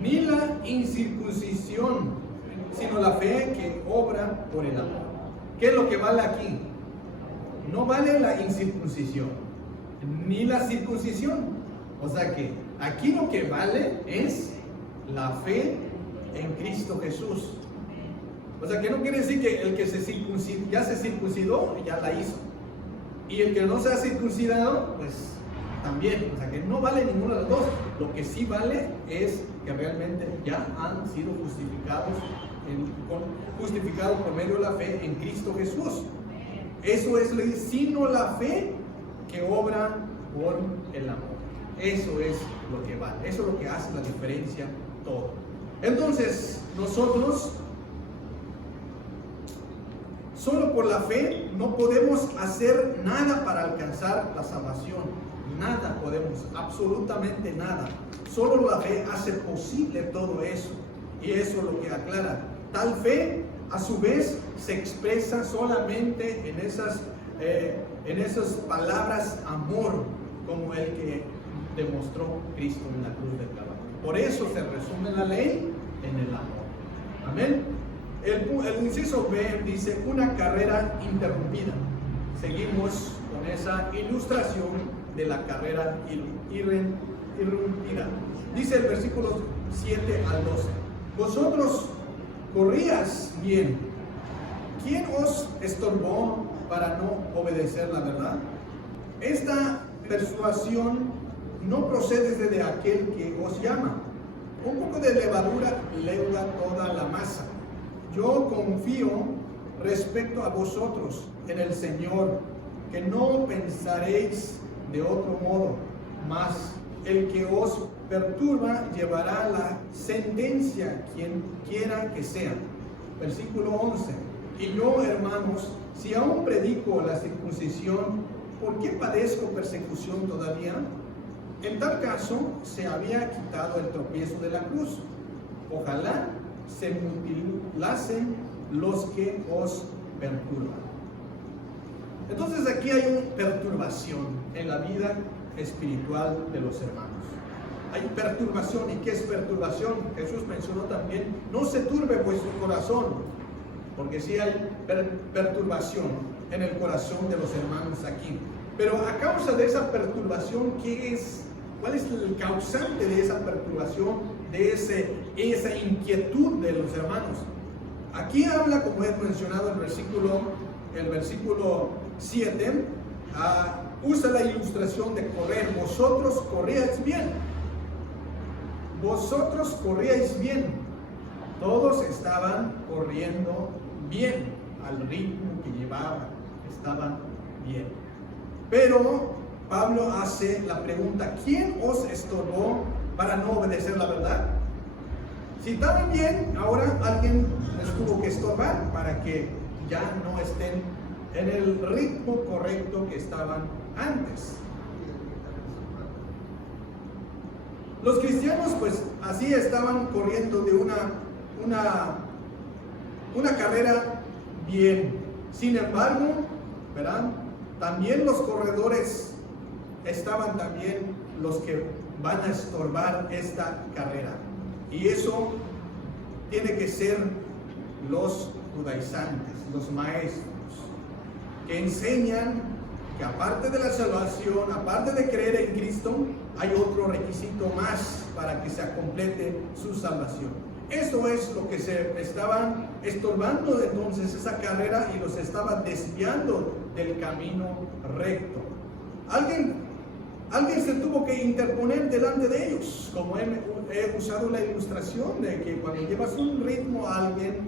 ni la incircuncisión, sino la fe que obra por el amor. ¿Qué es lo que vale aquí? No vale la incircuncisión, ni la circuncisión. O sea que aquí lo que vale es la fe en Cristo Jesús. O sea que no quiere decir que el que ya se circuncidó, ya la hizo. Y el que no se ha circuncidado, pues también. O sea que no vale ninguno de los dos. Lo que sí vale es que realmente ya han sido justificados por medio de la fe en Cristo Jesús. Eso es, sino la fe que obra por el amor. Eso es lo que vale. Eso es lo que hace la diferencia todo. Entonces, nosotros, solo por la fe, no podemos hacer nada para alcanzar la salvación. Nada podemos, absolutamente nada. Solo la fe hace posible todo eso. Y eso es lo que aclara. Tal fe, a su vez, se expresa solamente en esas palabras amor, como el que demostró Cristo en la cruz del Calvario. Por eso se resume la ley en el amor. Amén. El inciso B dice una carrera interrumpida. Seguimos con esa ilustración de la carrera interrumpida. Dice el versículo 7 al 12. Vosotros corrías bien. ¿Quién os estorbó para no obedecer la verdad? Esta persuasión no procede desde aquel que os llama. Un poco de levadura leuda toda la masa. Yo confío respecto a vosotros en el Señor, que no pensaréis de otro modo, mas el que os perturba llevará la sentencia, quien quiera que sea. Versículo 11. Y yo, hermanos, si aún predico la circuncisión, ¿por qué padezco persecución todavía? En tal caso, se había quitado el tropiezo de la cruz. Ojalá se mutilasen los que os perturban. Entonces aquí hay una perturbación en la vida espiritual de los hermanos. Hay perturbación. ¿Y qué es perturbación? Jesús mencionó también, no se turbe vuestro corazón, porque sí hay perturbación en el corazón de los hermanos aquí. Pero a causa de esa perturbación, ¿cuál es el causante de esa perturbación, de esa inquietud de los hermanos? Aquí habla, como he mencionado, el versículo 7, usa la ilustración de correr. Vosotros corríais bien. Vosotros corríais bien. Todos estaban corriendo bien, al ritmo que llevaban, estaban bien. Pero Pablo hace la pregunta: ¿quién os estorbó para no obedecer la verdad? Si estaban bien, ahora alguien les tuvo que estorbar para que ya no estén en el ritmo correcto que estaban antes. Los cristianos pues así estaban corriendo de una carrera bien. Sin embargo, ¿verdad? También los corredores estaban también los que van a estorbar esta carrera. Y eso tiene que ser los judaizantes, los maestros, que enseñan que aparte de la salvación, aparte de creer en Cristo, hay otro requisito más para que se complete su salvación. Eso es lo que se estaban estorbando entonces esa carrera y los estaba desviando del camino recto. Alguien se tuvo que interponer delante de ellos, como he usado la ilustración de que cuando llevas un ritmo a alguien,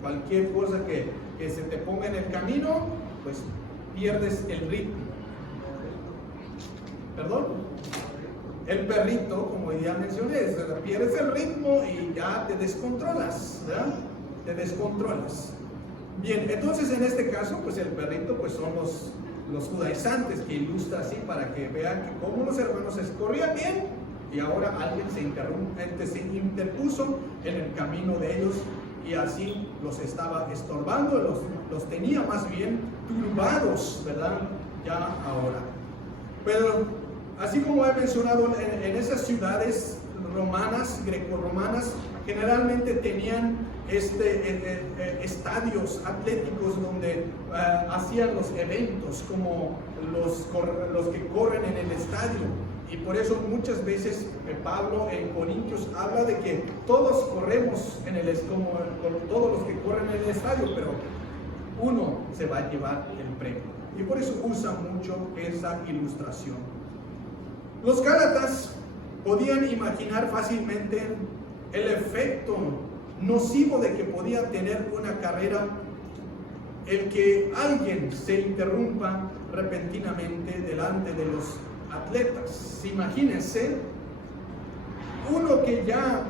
cualquier cosa que se te ponga en el camino, pues pierdes el ritmo. ¿Perdón? El perrito, como ya mencioné, pierdes el ritmo y ya te descontrolas, ¿verdad? Te descontrolas. Bien, entonces en este caso, pues el perrito pues son los judaizantes, que ilustra así para que vean que como los hermanos se corrían bien y ahora alguien se interpuso en el camino de ellos y así los estaba estorbando, los tenía más bien turbados, ¿verdad? Ya ahora. Pero así como he mencionado, en esas ciudades romanas, grecorromanas, generalmente tenían estadios atléticos donde hacían los eventos, como los que corren en el estadio. Y por eso muchas veces Pablo en Corintios habla de que todos corremos como todos los que corren en el estadio, pero uno se va a llevar el premio. Y por eso usa mucho esa ilustración. Los gálatas podían imaginar fácilmente el efecto nocivo de que podía tener una carrera el que alguien se interrumpa repentinamente delante de los atletas. Imagínense, uno que ya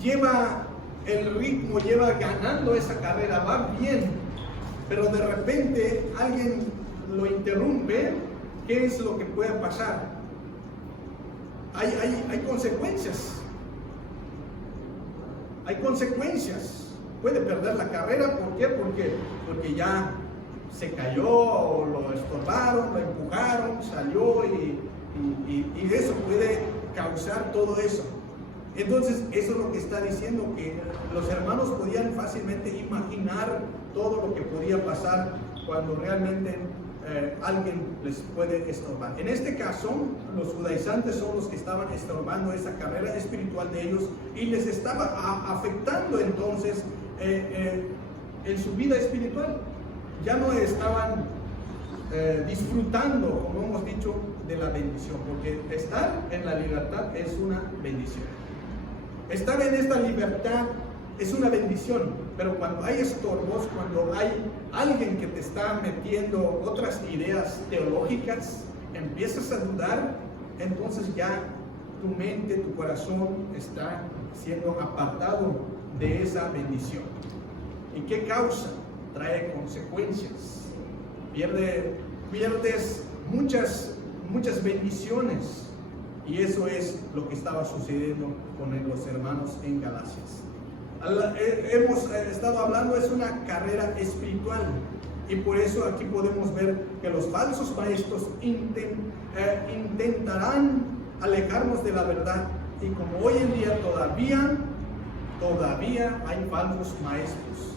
lleva el ritmo, lleva ganando esa carrera, va bien, pero de repente alguien lo interrumpe. ¿Qué es lo que puede pasar? Hay consecuencias. Hay consecuencias. Puede perder la carrera. ¿Por qué? Porque ya se cayó, o lo estorbaron, lo empujaron, salió y eso puede causar todo eso. Entonces, eso es lo que está diciendo, que los hermanos podían fácilmente imaginar todo lo que podía pasar cuando realmente alguien les puede estorbar. En este caso, los judaizantes son los que estaban estorbando esa carrera espiritual de ellos y les estaba afectando entonces en su vida espiritual. Ya no estaban disfrutando, como hemos dicho, de la bendición, porque estar en la libertad es una bendición. Estar en esta libertad es una bendición, pero cuando hay estorbos, cuando hay alguien que te está metiendo otras ideas teológicas, empiezas a dudar, entonces ya tu mente, tu corazón está siendo apartado de esa bendición. ¿Y qué causa? Trae consecuencias. Pierdes muchas bendiciones. Y eso es lo que estaba sucediendo con los hermanos en Galacias. Hemos estado hablando, es una carrera espiritual. Y por eso aquí podemos ver que los falsos maestros intentarán alejarnos de la verdad. Y como hoy en día todavía hay falsos maestros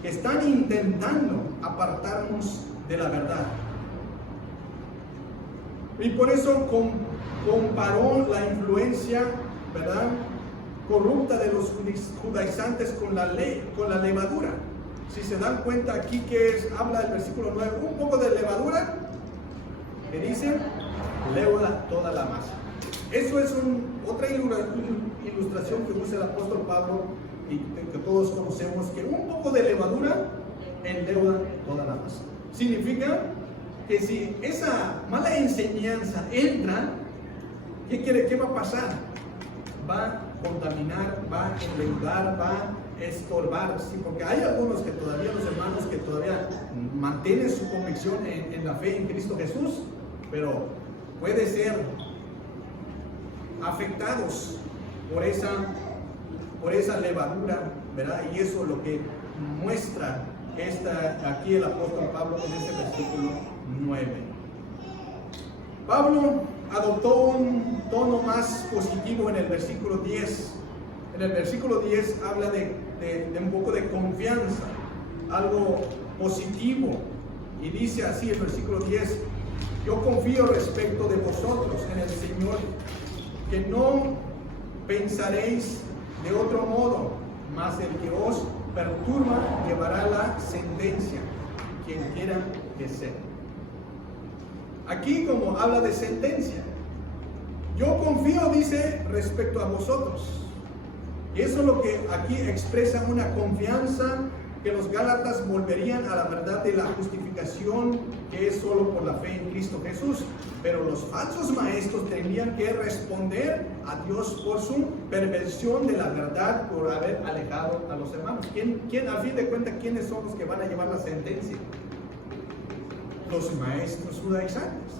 que están intentando apartarnos de la verdad. Y por eso comparó la influencia, ¿verdad?, corrupta de los judaizantes con la ley, con la levadura. Si se dan cuenta aquí que habla del versículo 9, un poco de levadura, que dice, leuda toda la masa. Eso es otra ilustración que usa el apóstol Pablo y que todos conocemos, que un poco de levadura enleuda toda la masa. Significa que si esa mala enseñanza entra, ¿qué va a pasar? Va a contaminar, va a enleudar, va a estorbar, sí, porque hay algunos que todavía, los hermanos que todavía mantienen su convicción en la fe en Cristo Jesús, pero puede ser afectados por esa levadura, ¿verdad? Y eso es lo que muestra aquí el apóstol Pablo en este versículo 9. Pablo adoptó un tono más positivo en el versículo 10. En el versículo 10 habla de un poco de confianza, algo positivo. Y dice así el versículo 10, yo confío respecto de vosotros en el Señor, que no pensaréis de otro modo, mas el que os perturba llevará la sentencia, quien quiera que sea. Aquí como habla de sentencia, yo confío, dice, respecto a vosotros. Y eso es lo que aquí expresa una confianza que los Gálatas volverían a la verdad de la justificación, que es solo por la fe en Cristo Jesús. Pero los falsos maestros tendrían que responder a Dios por su perversión de la verdad, por haber alejado a los hermanos. ¿Quién a fin de cuentas, quiénes son los que van a llevar la sentencia? Los maestros judaizantes.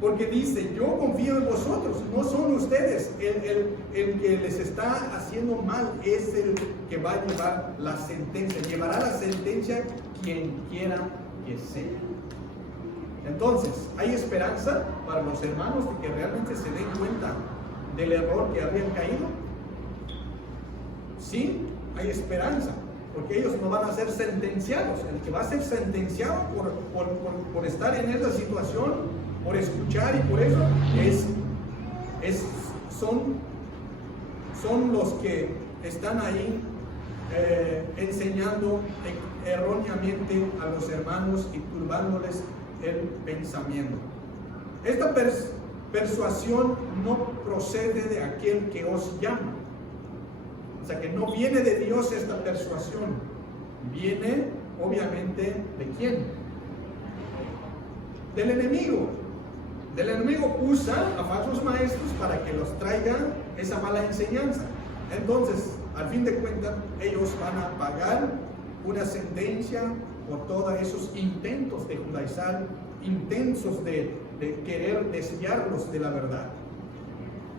Porque dice, yo confío en vosotros, no son ustedes. El que les está haciendo mal es el que va a llevar la sentencia. Llevará la sentencia quien quiera que sea. Entonces, ¿hay esperanza para los hermanos de que realmente se den cuenta del error que habían caído? Sí, hay esperanza, porque ellos no van a ser sentenciados. El que va a ser sentenciado por estar en esa situación, por escuchar y por eso, son los que están ahí enseñando erróneamente a los hermanos y turbándoles el pensamiento. Esta persuasión no procede de aquel que os llama. O sea que no viene de Dios esta persuasión. Viene obviamente de quién? Del enemigo. El enemigo usa a falsos maestros para que los traigan esa mala enseñanza. Entonces, al fin de cuentas, ellos van a pagar una sentencia por todos esos intentos de judaizar, intentos de querer desviarlos de la verdad.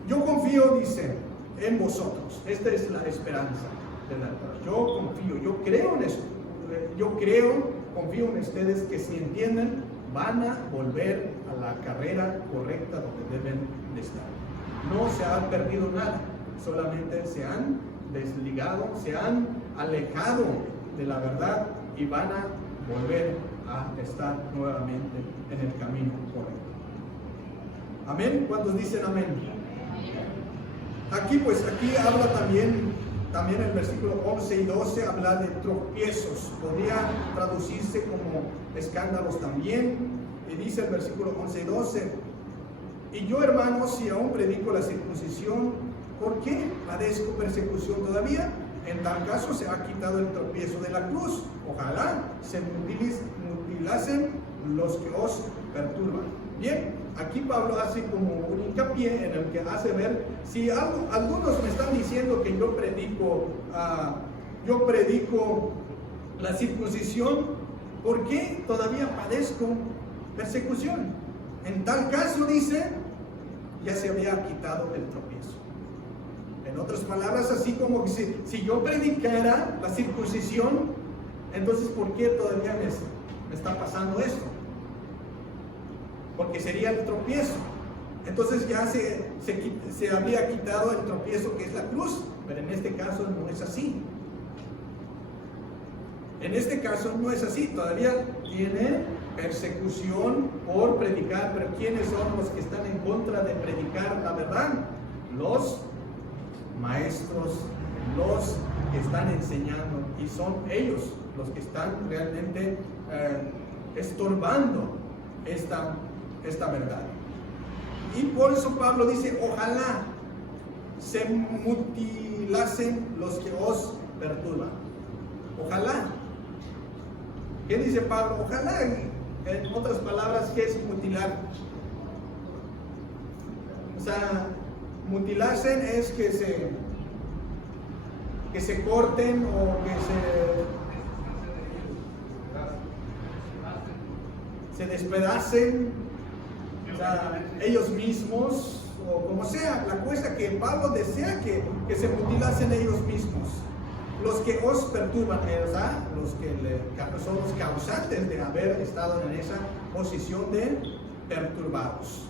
Yo confío, dice, en vosotros. Esta es la esperanza de la verdad. Yo confío, yo creo en eso. Confío en ustedes que si entienden, van a volver a la carrera correcta donde deben de estar. No se ha perdido nada, solamente se han desligado, se han alejado de la verdad y van a volver a estar nuevamente en el camino correcto. Amén. ¿Cuántos dicen amén? Aquí habla también el versículo 11 y 12 habla de tropiezos. Podría traducirse como escándalos también. Y dice el versículo 11 y 12: y yo, hermanos, si aún predico la circuncisión, ¿por qué padezco persecución todavía? En tal caso se ha quitado el tropiezo de la cruz. Ojalá se mutilasen los que os perturban. Bien, aquí Pablo hace como un hincapié en el que hace ver, si algunos me están diciendo que yo predico la circuncisión, ¿por qué todavía padezco persecución? En tal caso, dice, ya se había quitado el tropiezo. En otras palabras, así como que si yo predicara la circuncisión, entonces ¿por qué todavía está pasando esto, porque sería el tropiezo. Entonces ya se habría quitado el tropiezo que es la cruz, pero en este caso no es así. En este caso no es así, todavía tiene persecución por predicar, pero ¿quiénes son los que están en contra de predicar la verdad? Los maestros, los que están enseñando, y son ellos los que están realmente estorbando esta verdad. Y por eso Pablo dice, ojalá se mutilasen los que os perturban. Ojalá. ¿Qué dice Pablo? Ojalá. En otras palabras, ¿qué es mutilar? O sea, mutilasen es que se corten o que se despedacen, o sea, ellos mismos, o como sea. La cosa que Pablo desea que se mutilasen ellos mismos. Los que os perturban, ¿verdad? Los que son los causantes de haber estado en esa posición de perturbados.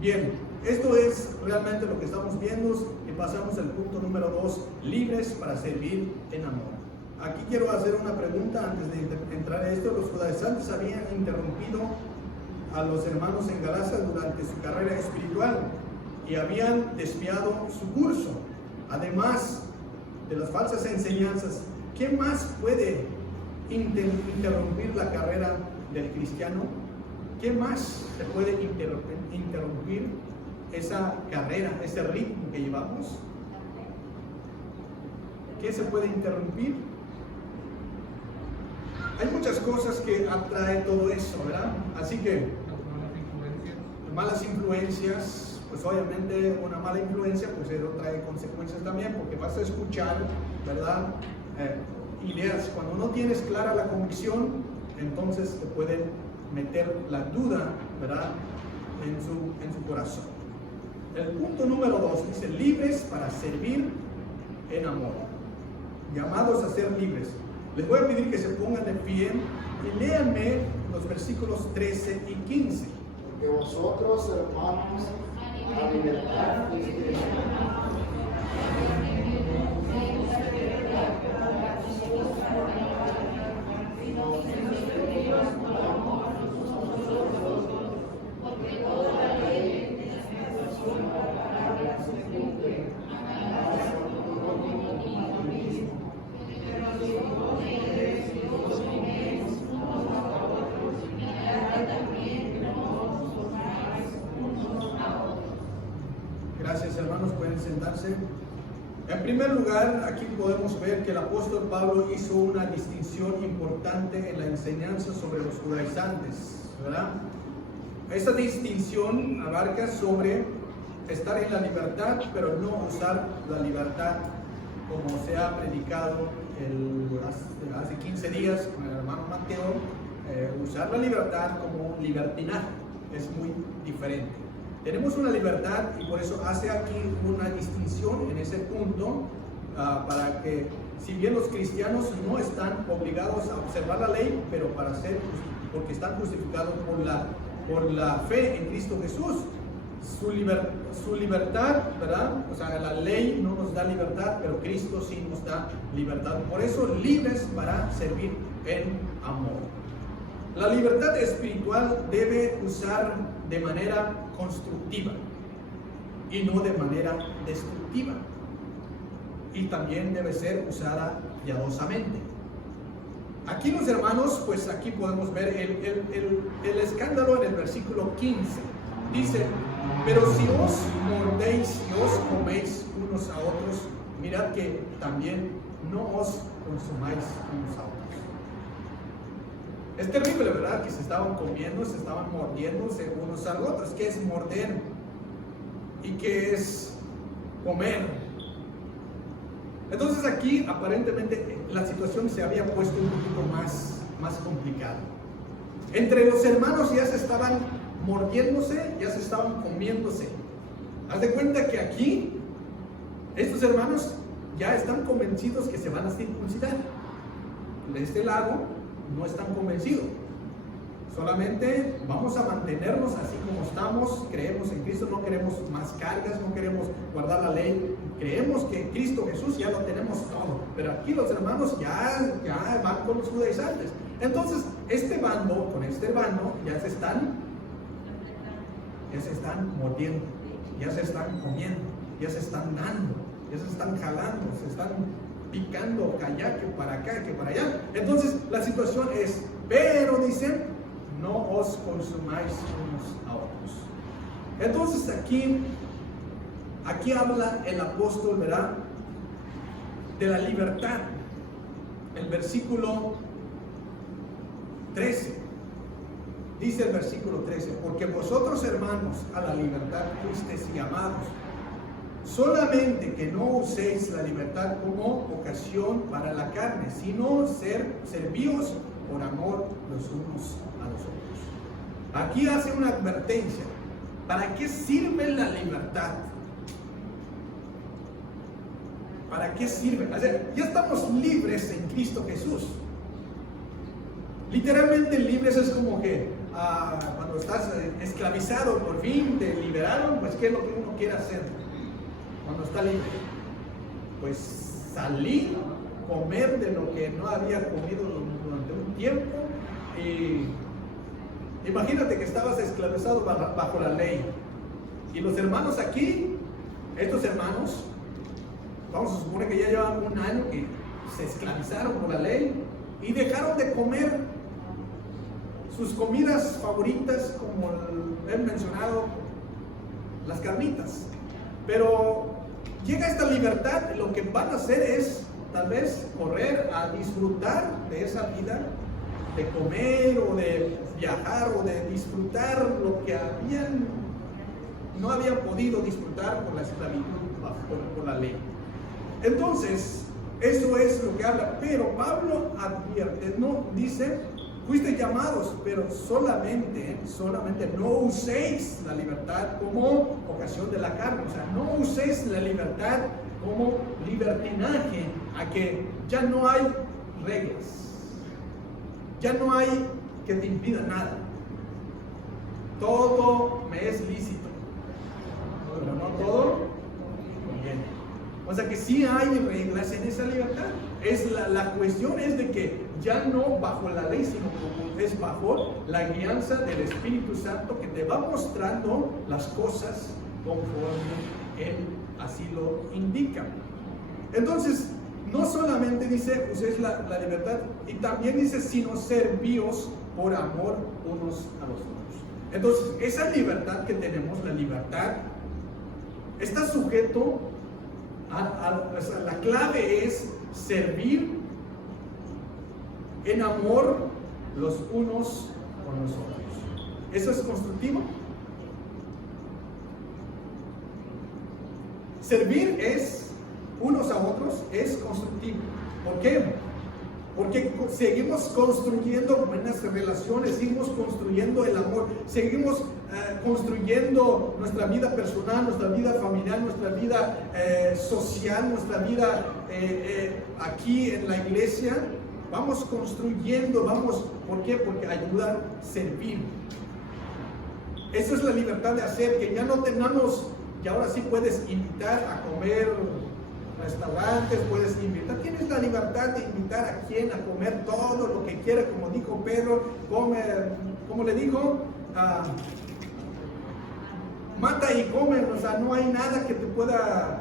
Bien, esto es realmente lo que estamos viendo, y pasamos al punto número 2, libres para servir en amor. Aquí quiero hacer una pregunta antes de entrar a esto. Los judaizantes habían interrumpido a los hermanos en Galacia durante su carrera espiritual y habían desviado su curso. Además de las falsas enseñanzas, ¿qué más puede interrumpir la carrera del cristiano? ¿Qué más se puede interrumpir esa carrera, ese ritmo que llevamos? ¿Qué se puede interrumpir? Hay muchas cosas que atrae todo eso, ¿verdad? Así que malas influencias, pues obviamente una mala influencia, pues eso trae consecuencias también, porque vas a escuchar, ¿verdad? Ideas. Cuando no tienes clara la convicción, entonces te pueden meter la duda, ¿verdad? En su corazón. El punto número 2 dice, libres para servir en amor. Llamados a ser libres. Les voy a pedir que se pongan de pie y léanme los versículos 13 y 15. Porque vosotros, hermanos, a libertad fuisteis llamados. Gracias, hermanos, pueden sentarse. En primer lugar, aquí podemos ver que el apóstol Pablo hizo una distinción importante en la enseñanza sobre los judaizantes, ¿verdad? Esta distinción abarca sobre estar en la libertad, pero no usar la libertad como se ha predicado hace 15 días con el hermano Mateo. Usar la libertad como libertinaje es muy diferente. Tenemos una libertad y por eso hace aquí una distinción en ese punto, para que, si bien los cristianos no están obligados a observar la ley, pero porque están justificados por la fe en Cristo Jesús, su libertad, ¿verdad? O sea, la ley no nos da libertad, pero Cristo sí nos da libertad. Por eso, libres para servir en amor. La libertad espiritual debe usar de manera constructiva y no de manera destructiva, y también debe ser usada piadosamente. Aquí los hermanos, pues aquí podemos ver el escándalo en el versículo 15. Dice, pero si os mordéis y os coméis unos a otros, mirad que también no os consumáis unos a otros. Es terrible, ¿verdad? Que se estaban comiendo, se estaban mordiéndose unos a otros. ¿Qué es morder? ¿Y qué es comer? Entonces aquí aparentemente la situación se había puesto un poquito más complicada. Entre los hermanos ya se estaban mordiéndose, ya se estaban comiéndose. Haz de cuenta que aquí estos hermanos ya están convencidos que se van a circuncidar. De este lado no están convencidos. Solamente vamos a mantenernos así como estamos, creemos en Cristo, no queremos más cargas, no queremos guardar la ley, creemos que en Cristo Jesús ya lo tenemos todo, pero aquí los hermanos ya van con los judaizantes. Entonces, este bando con este bando ya se están mordiendo, ya se están comiendo, ya se están dando, ya se están jalando, se están picando allá, que para acá, que para allá. Entonces, la situación es, pero dicen, no os consumáis unos a otros. Entonces aquí habla el apóstol, ¿verdad?, de la libertad. El versículo 13, dice el versículo 13, porque vosotros, hermanos, a la libertad fuisteis llamados, solamente que no uséis la libertad como ocasión para la carne, sino servíos por amor los unos a los otros. Aquí hace una advertencia. ¿Para qué sirve la libertad? ¿Para qué sirve? O sea, ya estamos libres en Cristo Jesús. Literalmente libres es como que cuando estás esclavizado, por fin te liberaron, pues ¿qué es lo que uno quiere hacer cuando está libre? Pues salir, comer de lo que no había comido durante un tiempo. Y imagínate que estabas esclavizado bajo la ley, y los hermanos aquí, estos hermanos, vamos a suponer que ya llevan un año que se esclavizaron por la ley y dejaron de comer sus comidas favoritas, como he mencionado, las carnitas. Pero llega esta libertad, lo que van a hacer es tal vez correr a disfrutar de esa vida, de comer o de viajar o de disfrutar lo que no habían podido disfrutar por la esclavitud, por la ley. Entonces, eso es lo que habla. Pero Pablo advierte, no dice, fuiste llamados, pero solamente no uséis la libertad como ocasión de la carne. O sea, no uséis la libertad como libertinaje, a que ya no hay reglas. Ya no hay que te impida nada. Todo me es lícito, pero no todo conviene. O sea que sí hay reglas en esa libertad. La cuestión es de que ya no bajo la ley, sino como es bajo la guianza del Espíritu Santo, que te va mostrando las cosas conforme Él así lo indica. Entonces, no solamente dice, pues es la libertad, y también dice, sino servíos por amor unos a los otros. Entonces, esa libertad que tenemos, la libertad, está sujeto la clave es servir en amor los unos con los otros. ¿Eso es constructivo? Servir es unos a otros, es constructivo. ¿Por qué? Porque seguimos construyendo buenas relaciones, seguimos construyendo el amor, seguimos construyendo nuestra vida personal, nuestra vida familiar, nuestra vida social, nuestra vida aquí en la iglesia. Vamos construyendo, ¿por qué? Porque ayuda a servir. Eso es la libertad de hacer, que ya no tengamos, que ahora sí puedes invitar a comer restaurantes, puedes invitar. ¿Tienes la libertad de invitar a quien a comer todo lo que quiera? Como dijo Pedro, como le dijo, mata y come. O sea, no hay nada que te pueda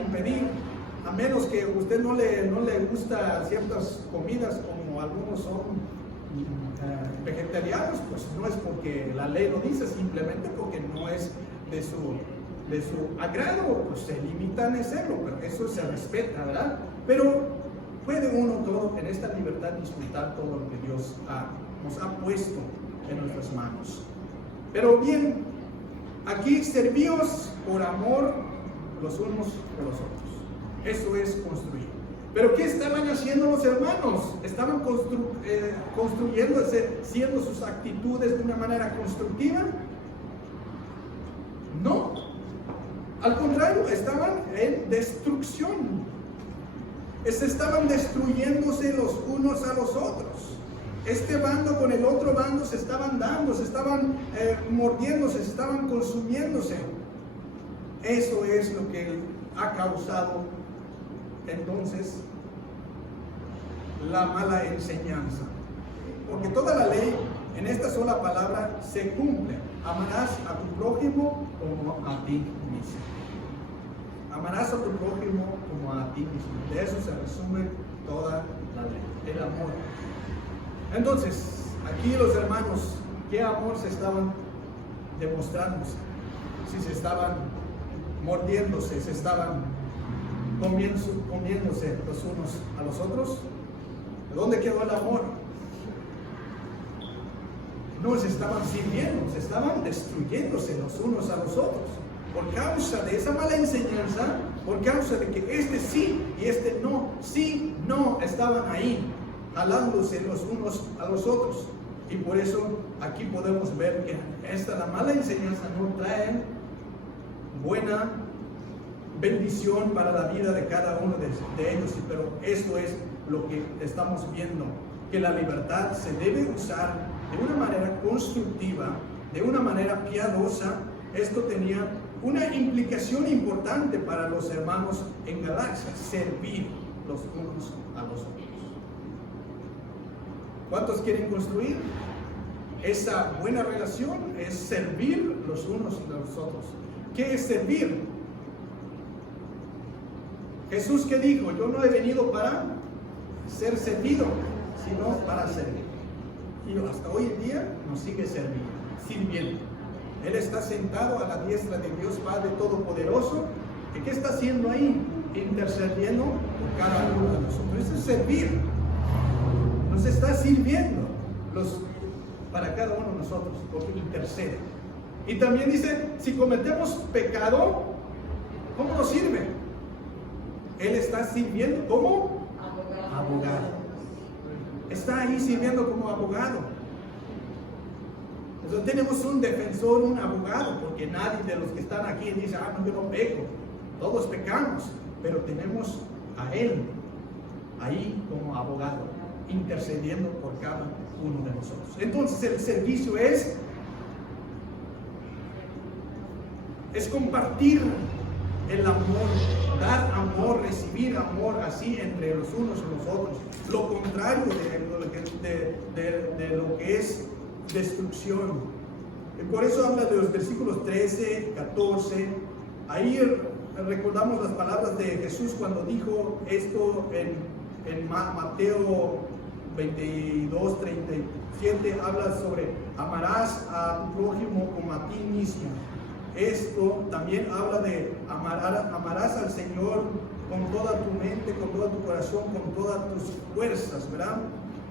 impedir, a menos que a usted no le gusta ciertas comidas, como algunos son vegetarianos, pues no es porque la ley lo dice, simplemente porque no es de su agrado, pues se limitan a hacerlo, pero eso se respeta, ¿verdad? Pero puede uno todo en esta libertad disfrutar todo lo que Dios nos ha puesto en nuestras manos. Pero bien, aquí servíos por amor los unos por los otros. Eso es construir. Pero ¿qué estaban haciendo los hermanos? Estaban construyendo, siendo sus actitudes de una manera constructiva. No, al contrario, estaban en destrucción. Estaban destruyéndose los unos a los otros. este bando con el otro bando se estaban dando, se estaban mordiéndose, se estaban consumiéndose. Eso es lo que ha causado entonces la mala enseñanza. Porque toda la ley en esta sola palabra se cumple. Amarás a tu prójimo como a ti mismo. Amarás a tu prójimo como a ti mismo. De eso se resume toda la ley, el amor. Entonces, aquí los hermanos, ¿qué amor se estaban demostrando? Si se estaban mordiéndose, se estaban comiéndose los unos a los otros. ¿De dónde quedó el amor? No se estaban sirviendo, se estaban destruyéndose los unos a los otros. Por causa de esa mala enseñanza, por causa de que este sí y este no, sí, no, estaban ahí, jalándose los unos a los otros. Y por eso aquí podemos ver que la mala enseñanza no trae buena bendición para la vida de cada uno de ellos. Pero esto es lo que estamos viendo, que la libertad se debe usar de una manera constructiva, de una manera piadosa. Esto tenía una implicación importante para los hermanos en Galacia: servir los unos a los otros. ¿Cuántos quieren construir esa buena relación? Es servir los unos a los otros. ¿Qué es servir? Jesús, ¿qué dijo? Yo no he venido para ser servido, sino para servir. Y hasta hoy en día nos sigue sirviendo. Él está sentado a la diestra de Dios Padre Todopoderoso. ¿Y qué está haciendo ahí? Intercediendo por cada uno de nosotros. Eso es servir. Nos está sirviendo para cada uno de nosotros, porque intercede. Y también dice, si cometemos pecado, ¿cómo nos sirve? Él está sirviendo como abogado. Está ahí sirviendo como abogado. Entonces tenemos un defensor, un abogado, porque nadie de los que están aquí dice, no, yo no peco. Todos pecamos, pero tenemos a Él ahí como abogado, intercediendo por cada uno de nosotros. Entonces el servicio es compartir el amor, dar amor, recibir amor así entre los unos y los otros. Lo contrario de lo que es destrucción. Y por eso habla de los versículos 13, 14. Ahí recordamos las palabras de Jesús cuando dijo esto en Mateo 22, 37. Habla sobre amarás a tu prójimo como a ti mismo. Esto también habla de amarás al Señor con toda tu mente, con todo tu corazón, con todas tus fuerzas, ¿verdad?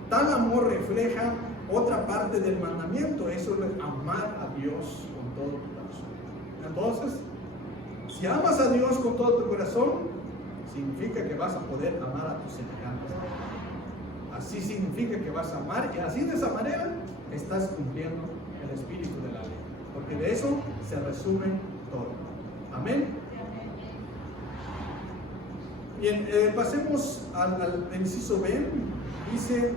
Tal amor refleja otra parte del mandamiento, eso es amar a Dios con todo tu corazón. Entonces, si amas a Dios con todo tu corazón, significa que vas a poder amar a tus semejantes. Así significa que vas a amar, y así de esa manera estás cumpliendo el espíritu de la ley. Porque de eso se resume todo. Amén. Bien, pasemos al inciso B. Dice,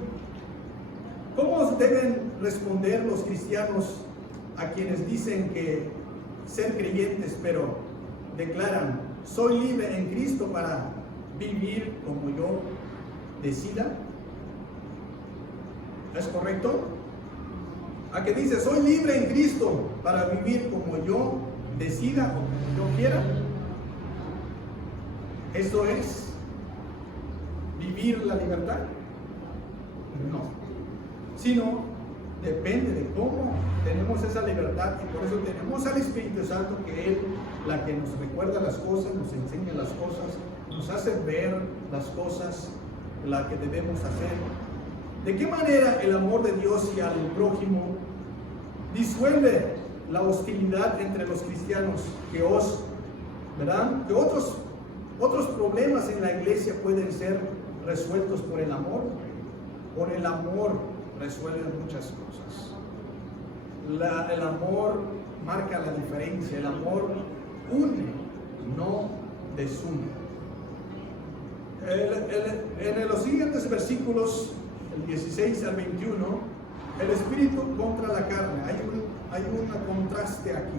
¿cómo deben responder los cristianos a quienes dicen que ser creyentes, pero declaran, soy libre en Cristo para vivir como yo decida? ¿Es correcto? A que dice, soy libre en Cristo para vivir como yo decida o como yo quiera. ¿Eso es vivir la libertad? No. Sino, depende de cómo tenemos esa libertad, y por eso tenemos al Espíritu Santo, que Él, la que nos recuerda las cosas, nos enseña las cosas, nos hace ver las cosas, la que debemos hacer. ¿De qué manera el amor de Dios y al prójimo disuelve la hostilidad entre los cristianos ¿verdad? Que otros problemas en la iglesia pueden ser resueltos por el amor? Por el amor resuelven muchas cosas. El amor marca la diferencia, el amor une, no desune. En los siguientes versículos el 16 al 21, el espíritu contra la carne. Hay un contraste aquí.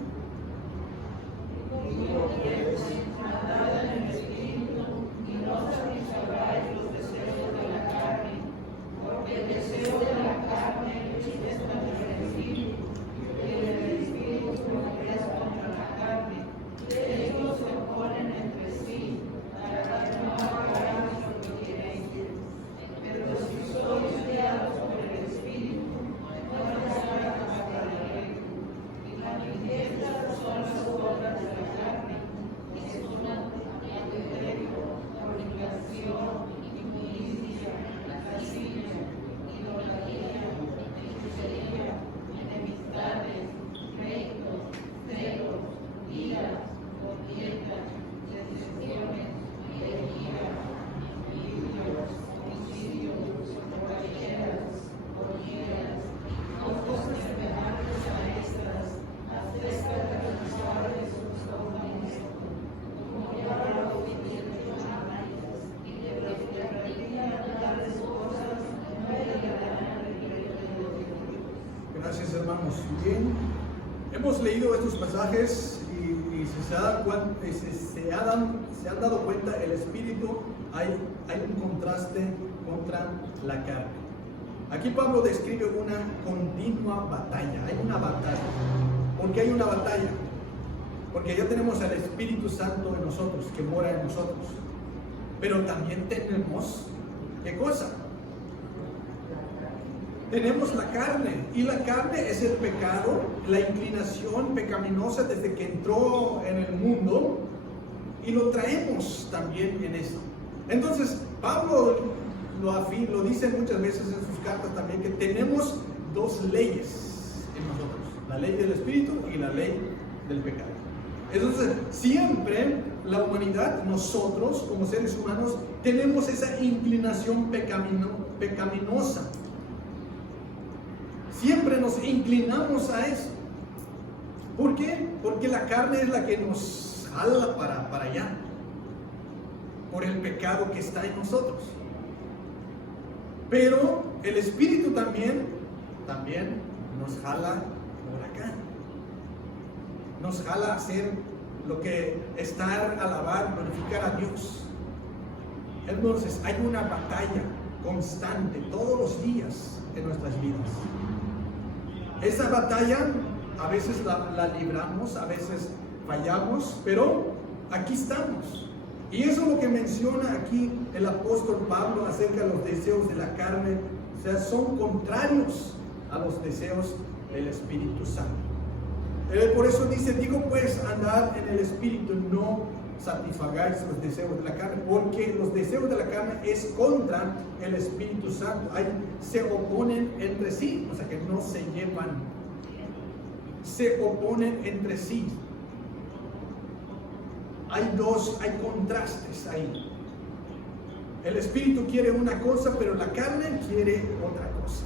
Gracias, hermanos. Bien, hemos leído estos pasajes y se han dado cuenta, el espíritu, hay un contraste contra la carne. Aquí Pablo describe una continua batalla. Hay una batalla. ¿Por qué hay una batalla? Porque ya tenemos al Espíritu Santo en nosotros, que mora en nosotros. Pero también tenemos, ¿qué cosa? Tenemos la carne, y la carne es el pecado, la inclinación pecaminosa desde que entró en el mundo, y lo traemos también en eso. Entonces, Pablo lo dice muchas veces en sus cartas también, que tenemos dos leyes en nosotros, la ley del Espíritu y la ley del pecado. Entonces, siempre la humanidad, nosotros como seres humanos, tenemos esa inclinación pecaminosa. Siempre nos inclinamos a eso. ¿Por qué? Porque la carne es la que nos jala para allá, por el pecado que está en nosotros. Pero el Espíritu también nos jala por acá. Nos jala a hacer lo que estar, alabar, glorificar a Dios. Entonces hay una batalla constante todos los días en nuestras vidas. Esa batalla a veces la libramos, a veces fallamos, pero aquí estamos. Y eso es lo que menciona aquí el apóstol Pablo acerca de los deseos de la carne. O sea, son contrarios a los deseos del Espíritu Santo. Por eso dice, digo pues, andad en el Espíritu, no satisfagáis los deseos de la carne, porque los deseos de la carne es contra el Espíritu Santo. Se oponen entre sí, o sea que no se llevan, se oponen entre sí. Hay contrastes ahí. El Espíritu quiere una cosa, pero la carne quiere otra cosa.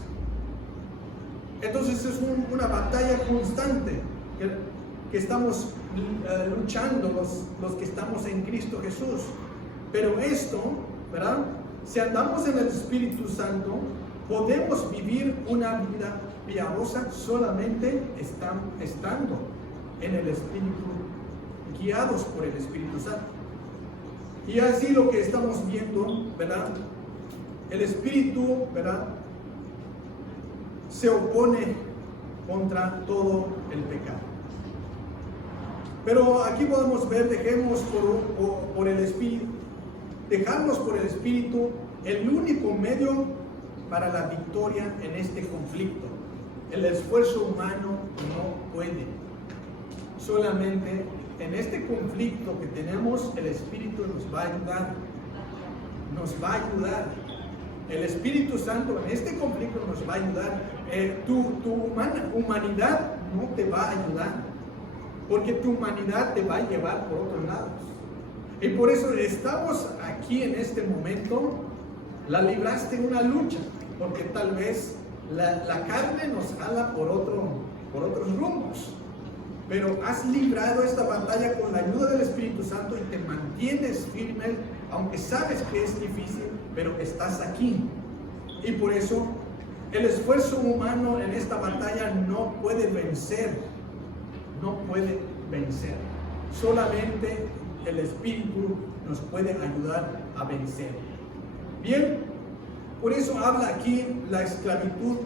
Entonces es una batalla constante que estamos luchando los que estamos en Cristo Jesús. Pero esto, ¿verdad? Si andamos en el Espíritu Santo, podemos vivir una vida piadosa solamente estando en el Espíritu, guiados por el Espíritu Santo. Y así lo que estamos viendo, ¿verdad? El Espíritu, ¿verdad?, se opone contra todo el pecado. Pero aquí podemos ver, dejarnos por el Espíritu el único medio para la victoria en este conflicto. El esfuerzo humano no puede. Solamente en este conflicto que tenemos, el Espíritu nos va a ayudar. Nos va a ayudar. El Espíritu Santo en este conflicto nos va a ayudar. Tu humanidad no te va a ayudar, porque tu humanidad te va a llevar por otros lados. Y por eso estamos aquí en este momento. La libraste en una lucha, porque tal vez la carne nos jala por otros rumbos. Pero has librado esta batalla con la ayuda del Espíritu Santo y te mantienes firme, aunque sabes que es difícil, pero estás aquí. Y por eso el esfuerzo humano en esta batalla no puede vencer. No puede vencer. Solamente el Espíritu nos puede ayudar a vencer. Bien, por eso habla aquí la esclavitud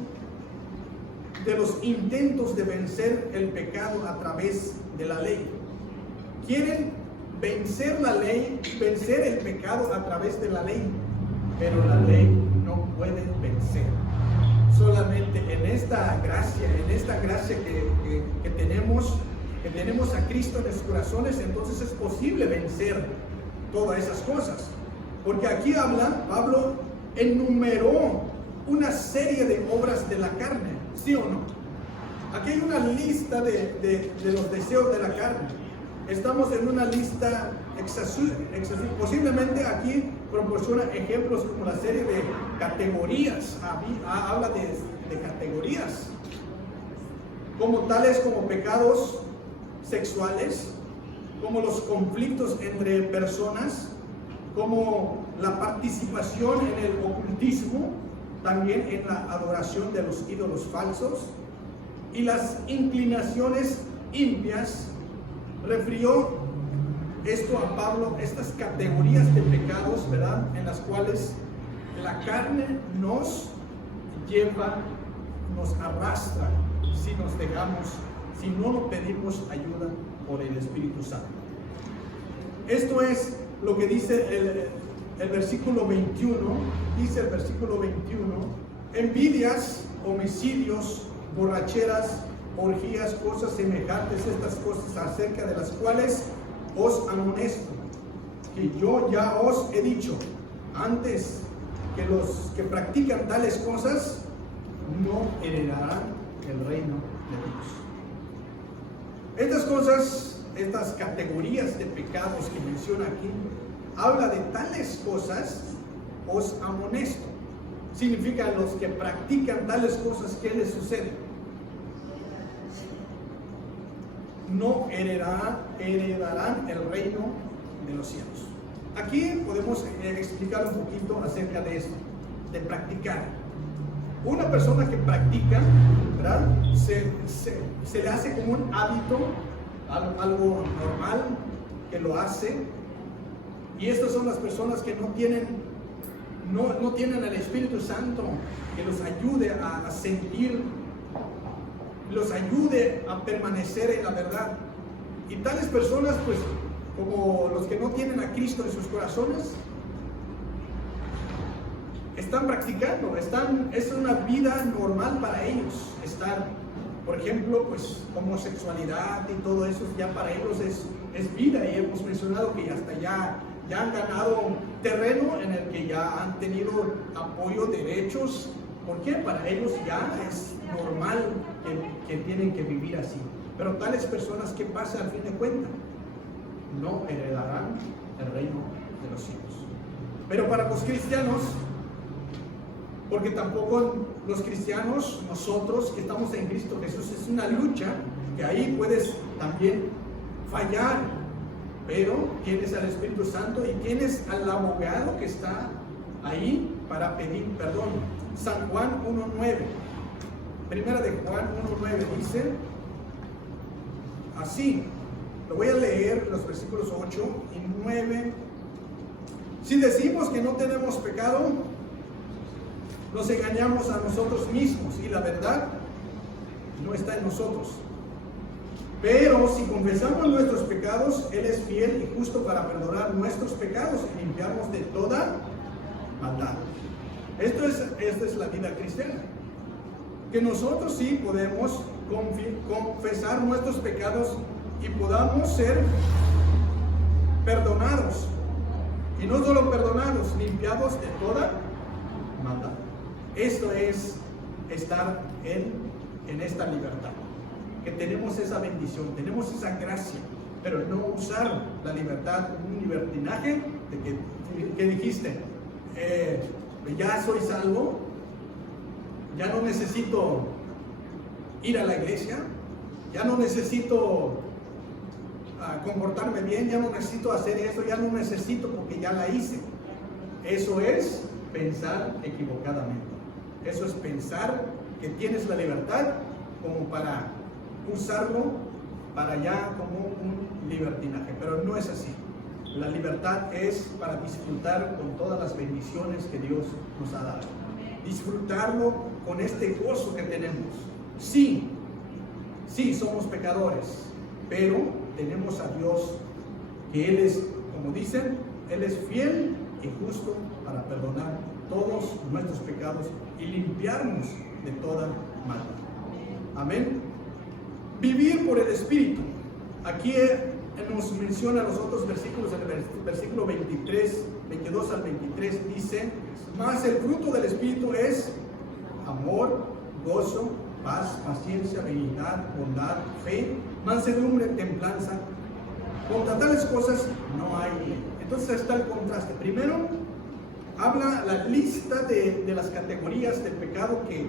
de los intentos de vencer el pecado a través de la ley. Quieren vencer la ley, vencer el pecado a través de la ley, pero la ley no puede vencer. Solamente en esta gracia que tenemos a Cristo en nuestros corazones, entonces es posible vencer todas esas cosas. Porque aquí Pablo enumeró una serie de obras de la carne, ¿sí o no? Aquí hay una lista de los deseos de la carne. Estamos en una lista excesiva. Posiblemente aquí proporciona ejemplos como la serie de categorías. Habla de categorías, como tales como pecados sexuales, como los conflictos entre personas, como la participación en el ocultismo, también en la adoración de los ídolos falsos y las inclinaciones impias. Refirió esto a Pablo, estas categorías de pecados, ¿verdad?, en las cuales la carne nos lleva, nos arrastra si no nos pedimos ayuda por el Espíritu Santo. Esto es lo que dice el versículo 21. Dice el versículo 21: envidias, homicidios, borracheras, orgías, cosas semejantes a estas cosas, acerca de las cuales os amonesto, que yo ya os he dicho antes, que los que practican tales cosas no heredarán el reino de Dios. Estas cosas, estas categorías de pecados que menciona aquí, habla de tales cosas, os amonesto. Significa los que practican tales cosas, ¿qué les sucede? No heredarán el reino de los cielos. Aquí podemos explicar un poquito acerca de esto, de practicar. Una persona que practica, ¿verdad?, se le hace como un hábito, algo normal, que lo hace. Y estas son las personas que no tienen el Espíritu Santo que los ayude a sentir, los ayude a permanecer en la verdad. Y tales personas, pues, como los que no tienen a Cristo en sus corazones, están practicando, es una vida normal para ellos estar, por ejemplo, pues homosexualidad y todo eso, ya para ellos es vida. Y hemos mencionado que hasta ya han ganado terreno en el que ya han tenido apoyo, derechos. ¿Por qué? Para ellos ya es normal que tienen que vivir así. Pero tales personas, ¿qué pasa al fin de cuentas? No heredarán el reino de los cielos. Pero para los cristianos, porque tampoco los cristianos, nosotros que estamos en Cristo Jesús, es una lucha, que ahí puedes también fallar, pero tienes al Espíritu Santo y tienes al abogado que está ahí para pedir perdón. San Juan 1:9, primera de Juan 1:9 dice así, lo voy a leer, los versículos 8 y 9. Si decimos que no tenemos pecado, nos engañamos a nosotros mismos y la verdad no está en nosotros. Pero si confesamos nuestros pecados, Él es fiel y justo para perdonar nuestros pecados y limpiarnos de toda maldad. Esta es la vida cristiana. Que nosotros sí podemos confesar nuestros pecados y podamos ser perdonados. Y no solo perdonados, limpiados de toda maldad. Esto es estar en esta libertad. Que tenemos esa bendición, tenemos esa gracia, pero no usar la libertad como un libertinaje de que dijiste, ya soy salvo, ya no necesito ir a la iglesia, ya no necesito comportarme bien, ya no necesito hacer eso, ya no necesito porque ya la hice. Eso es pensar equivocadamente. Eso es pensar que tienes la libertad como para usarlo para ya como un libertinaje, pero no es así. La libertad es para disfrutar con todas las bendiciones que Dios nos ha dado. Disfrutarlo con este gozo que tenemos. Sí, somos pecadores, pero tenemos a Dios, que Él es, como dicen, Él es fiel y justo para perdonar todos nuestros pecados y limpiarnos de toda maldad. Amén. Vivir por el Espíritu. Aquí nos menciona los otros versículos, en el versículo 22 al 23 dice: mas el fruto del Espíritu es amor, gozo, paz, paciencia, benignidad, bondad, fe, mansedumbre, templanza. Contra tales cosas no hay ley. Entonces está el contraste. Primero habla la lista de las categorías del pecado que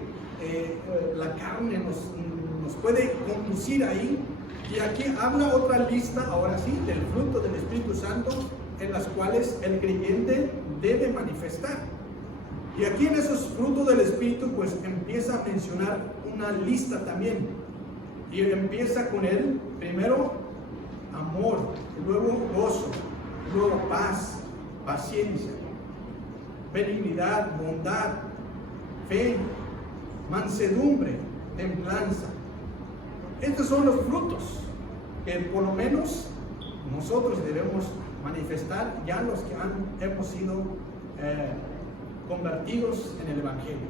la carne nos puede conducir ahí. Y aquí habla otra lista, ahora sí, del fruto del Espíritu Santo, en las cuales el creyente debe manifestar. Y aquí en esos frutos del Espíritu, pues empieza a mencionar una lista también. Y empieza con él, primero, amor, luego gozo, luego paz, paciencia, benignidad, bondad, fe, mansedumbre, templanza. Estos son los frutos que por lo menos nosotros debemos manifestar, ya los que hemos sido convertidos en el Evangelio.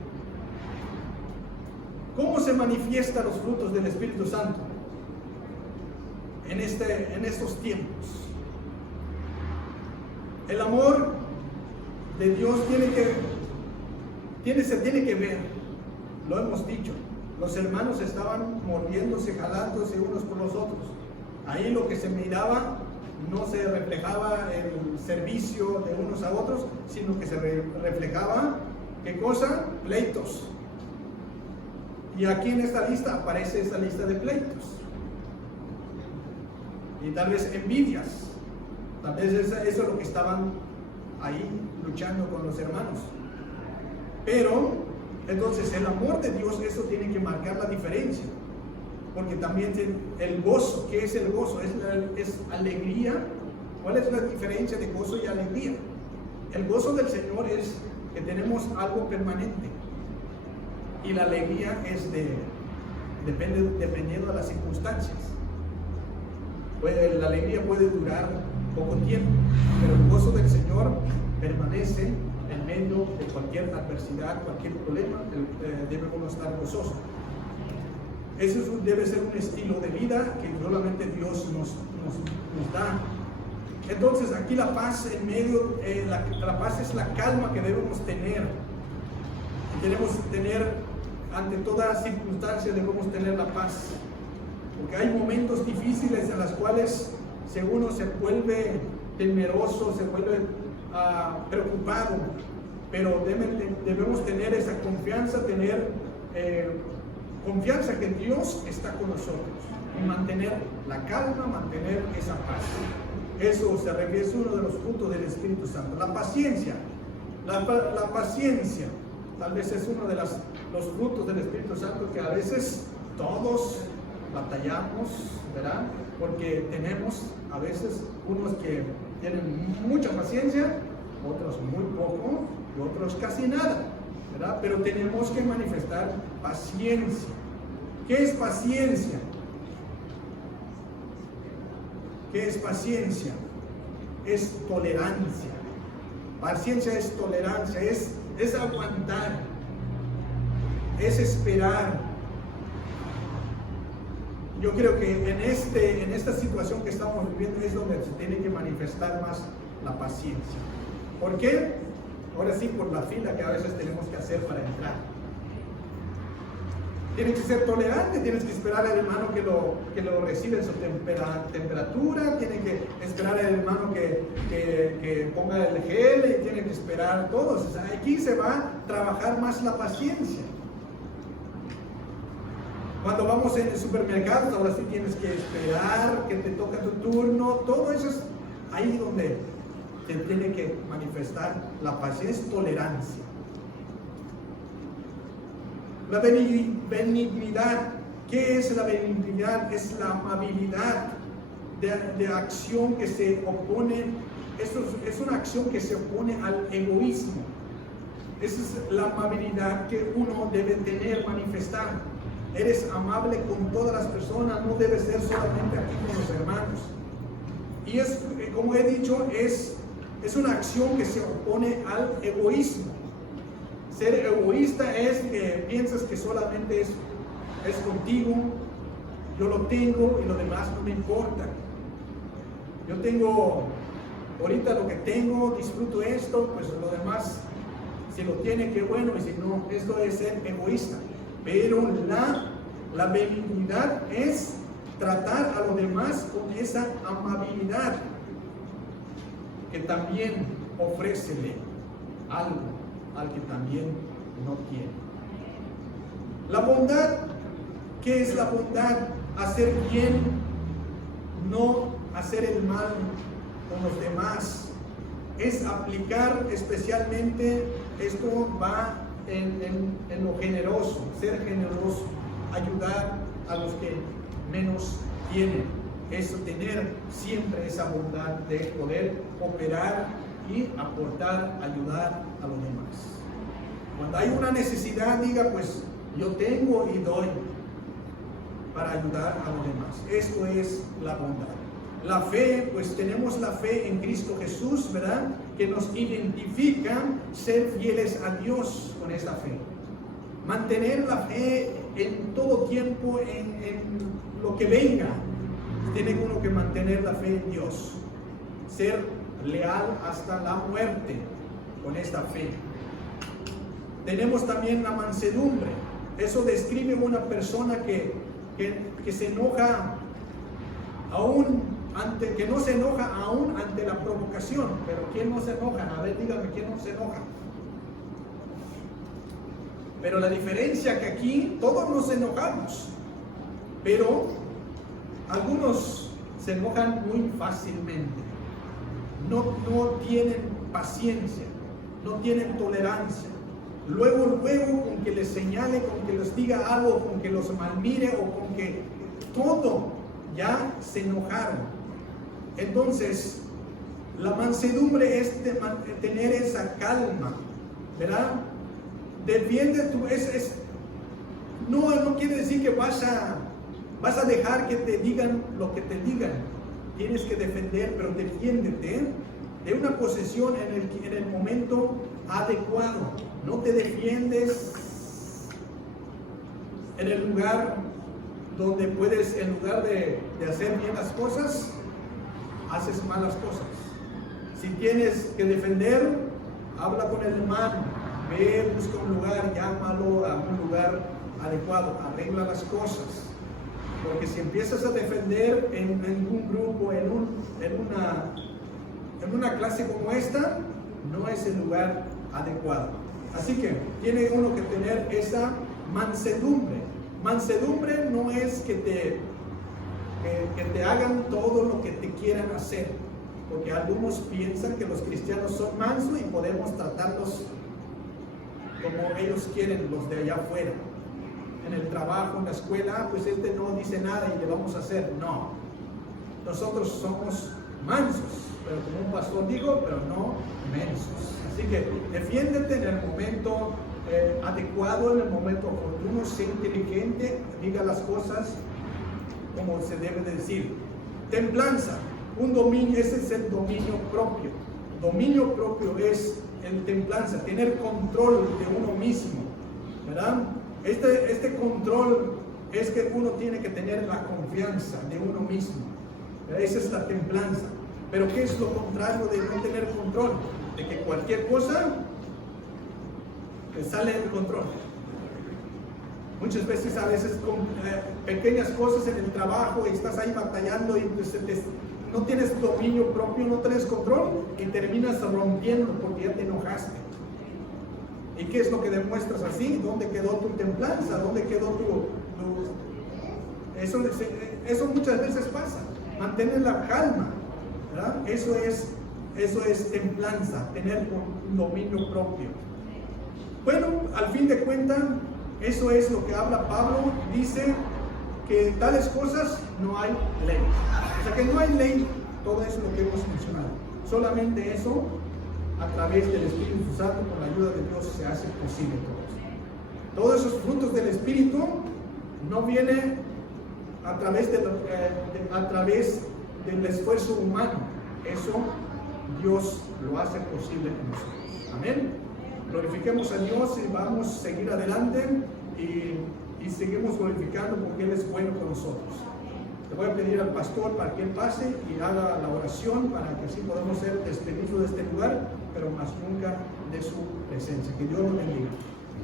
¿Cómo se manifiestan los frutos del Espíritu Santo en estos tiempos? El amor de Dios se tiene que ver, lo hemos dicho. Los hermanos estaban mordiéndose, jalándose unos por los otros. Ahí lo que se miraba no se reflejaba el servicio de unos a otros, sino que se reflejaba, ¿qué cosa? Pleitos. Y aquí en esta lista aparece esta lista de pleitos. Y tal vez envidias. Tal vez eso es lo que estaban ahí luchando con los hermanos. Pero entonces el amor de Dios, eso tiene que marcar la diferencia, porque también el gozo, ¿qué es el gozo? Es alegría. ¿Cuál es la diferencia de gozo y alegría? El gozo del Señor es que tenemos algo permanente, y la alegría es dependiendo de las circunstancias. La alegría puede durar poco tiempo, pero el gozo del Señor permanece en medio de cualquier adversidad, cualquier problema. Debemos estar gozosos. Eso debe ser un estilo de vida que solamente Dios nos da. Entonces aquí la paz en medio, la paz es la calma que debemos tener. Debemos tener, ante toda circunstancia debemos tener la paz. Porque hay momentos difíciles en los cuales uno se vuelve temeroso, se vuelve preocupado, pero debemos tener esa confianza, confianza que Dios está con nosotros, y mantener la calma, mantener esa paz. Eso se refiere, es uno de los frutos del Espíritu Santo. La paciencia, la paciencia, tal vez es uno de los frutos del Espíritu Santo que a veces todos batallamos, ¿verdad? Porque tenemos a veces unos que tienen mucha paciencia, otros muy poco y otros casi nada, ¿verdad? Pero tenemos que manifestar paciencia. ¿Qué es paciencia? ¿Qué es paciencia? Es tolerancia. Paciencia es tolerancia, es aguantar, es esperar. Yo creo que en esta situación que estamos viviendo es donde se tiene que manifestar más la paciencia. ¿Por qué? Ahora sí, por la fila que a veces tenemos que hacer para entrar. Tienes que ser tolerante, tienes que esperar al hermano que lo reciba en su temperatura, tienes que esperar al hermano que ponga el gel, y tienes que esperar todos. O sea, aquí se va a trabajar más la paciencia. Cuando vamos en el supermercado, ahora sí tienes que esperar que te toca tu turno. Todo eso es ahí donde se tiene que manifestar la paz, es tolerancia. La benignidad, ¿qué es la benignidad? Es la amabilidad de acción que se opone, es una acción que se opone al egoísmo. Esa es la amabilidad que uno debe tener, manifestar. Eres amable con todas las personas, no debe ser solamente aquí con los hermanos. Y es, como he dicho, es una acción que se opone al egoísmo. Ser egoísta es que piensas que solamente es contigo, yo lo tengo y lo demás no me importa. Yo tengo ahorita lo que tengo, disfruto esto, pues lo demás, si lo tiene, qué bueno, y si no, esto es ser egoísta. Pero la benignidad es tratar a los demás con esa amabilidad que también ofrécele algo al que también no tiene. La bondad, ¿qué es la bondad? Hacer bien, no hacer el mal con los demás. Es aplicar especialmente, esto va en lo generoso, ser generoso, ayudar a los que menos tienen. Es tener siempre esa bondad de poder operar y aportar, ayudar a los demás. Cuando hay una necesidad, diga, pues yo tengo y doy para ayudar a los demás. Esto es la bondad. La fe, pues tenemos la fe en Cristo Jesús, ¿verdad? Que nos identifica ser fieles a Dios con esa fe. Mantener la fe en todo tiempo, en lo que venga. Tiene uno que mantener la fe en Dios. Ser leal hasta la muerte con esta fe. Tenemos también la mansedumbre. Eso describe una persona que se enoja que no se enoja aún ante la provocación. Pero ¿quién no se enoja? A ver, dígame, ¿quién no se enoja? Pero la diferencia que aquí todos nos enojamos, pero algunos se enojan muy fácilmente. No tienen paciencia, no tienen tolerancia. Luego, con que les señale, con que les diga algo, con que los malmire o con que todo, ya se enojaron. Entonces, la mansedumbre es tener esa calma, ¿verdad? Defiende tu, no quiere decir que vas a dejar que te digan lo que te digan. Tienes que defender, pero defiéndete de una posesión en el momento adecuado. No te defiendes en el lugar donde puedes, en lugar de hacer bien las cosas, haces malas cosas. Si tienes que defender, habla con el hermano, ve, busca un lugar, llámalo a un lugar adecuado, arregla las cosas. Porque si empiezas a defender en un grupo, en una clase como esta, no es el lugar adecuado. Así que tiene uno que tener esa mansedumbre. Mansedumbre no es que te hagan todo lo que te quieran hacer, porque algunos piensan que los cristianos son mansos y podemos tratarlos como ellos quieren, los de allá afuera. En el trabajo, en la escuela, pues este no dice nada y le vamos a hacer. No, nosotros somos mansos, pero como un pastor dijo, pero no mensos. Así que defiéndete en el momento adecuado, en el momento oportuno, sé inteligente, diga las cosas como se debe de decir. Templanza, un dominio, ese es el dominio propio. Dominio propio es el templanza, tener control de uno mismo, ¿verdad? Este control es que uno tiene que tener la confianza de uno mismo. Esa es la templanza. Pero ¿qué es lo contrario de no tener control? De que cualquier cosa te sale del control. Muchas veces, a veces con pequeñas cosas en el trabajo y estás ahí batallando y no tienes dominio propio, no tienes control y terminas rompiendo porque ya te enojaste. ¿Y qué es lo que demuestras así? ¿Dónde quedó tu templanza? ¿Dónde quedó Eso muchas veces pasa. Mantener la calma, ¿verdad? Eso es Eso es templanza, tener dominio propio. Bueno, al fin de cuentas, eso es lo que habla Pablo. Dice que tales cosas no hay ley. O sea que no hay ley, todo eso lo que hemos mencionado. Solamente eso, a través del Espíritu Santo, con la ayuda de Dios, se hace posible todo eso. Todos esos frutos del Espíritu no vienen a través del esfuerzo humano. Eso Dios lo hace posible en nosotros. Amén. Glorifiquemos a Dios y vamos a seguir adelante y seguimos glorificando porque Él es bueno con nosotros. Le voy a pedir al pastor para que Él pase y haga la oración para que así podamos ser despedidos de este lugar, pero más nunca de su presencia. Que Dios nos bendiga.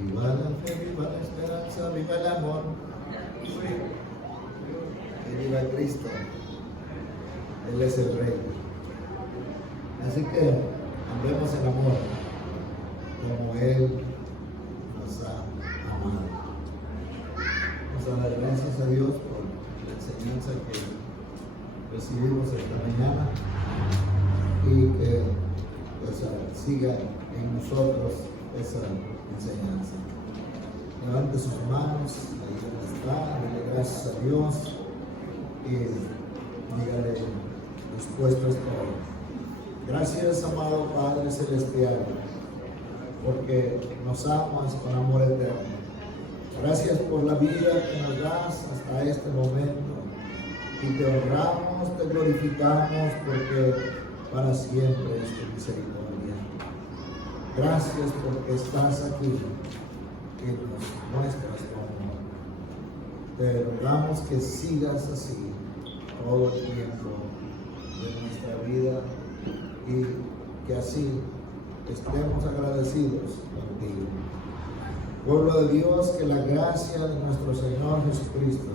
Viva la fe, viva la esperanza, viva el amor. Y viva Cristo. Él es el Rey. Así que andemos en amor como Él nos ha amado. Vamos a dar gracias a Dios por la enseñanza que recibimos esta mañana y que pues, siga en nosotros esa enseñanza. Levante sus manos, ahí donde está, dile gracias a Dios y dígale, dispuesto estoy. Gracias, amado Padre Celestial, porque nos amas con amor eterno. Gracias por la vida que nos das hasta este momento. Y te honramos, te glorificamos, porque para siempre es tu misericordia. Gracias porque estás aquí y nos muestras tu amor. Te rogamos que sigas así todo el tiempo de nuestra vida y que así estemos agradecidos contigo. Pueblo de Dios, que la gracia de nuestro Señor Jesucristo,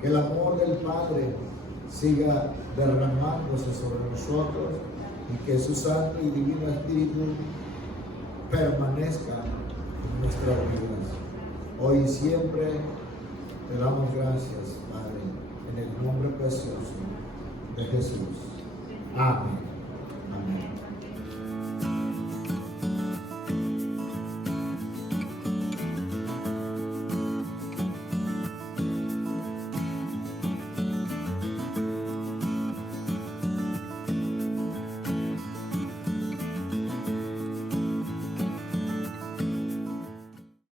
que el amor del Padre siga derramándose sobre nosotros y que su Santo y Divino Espíritu permanezca en nuestras vidas. Hoy y siempre te damos gracias, Padre, en el nombre precioso de Jesús. Amén.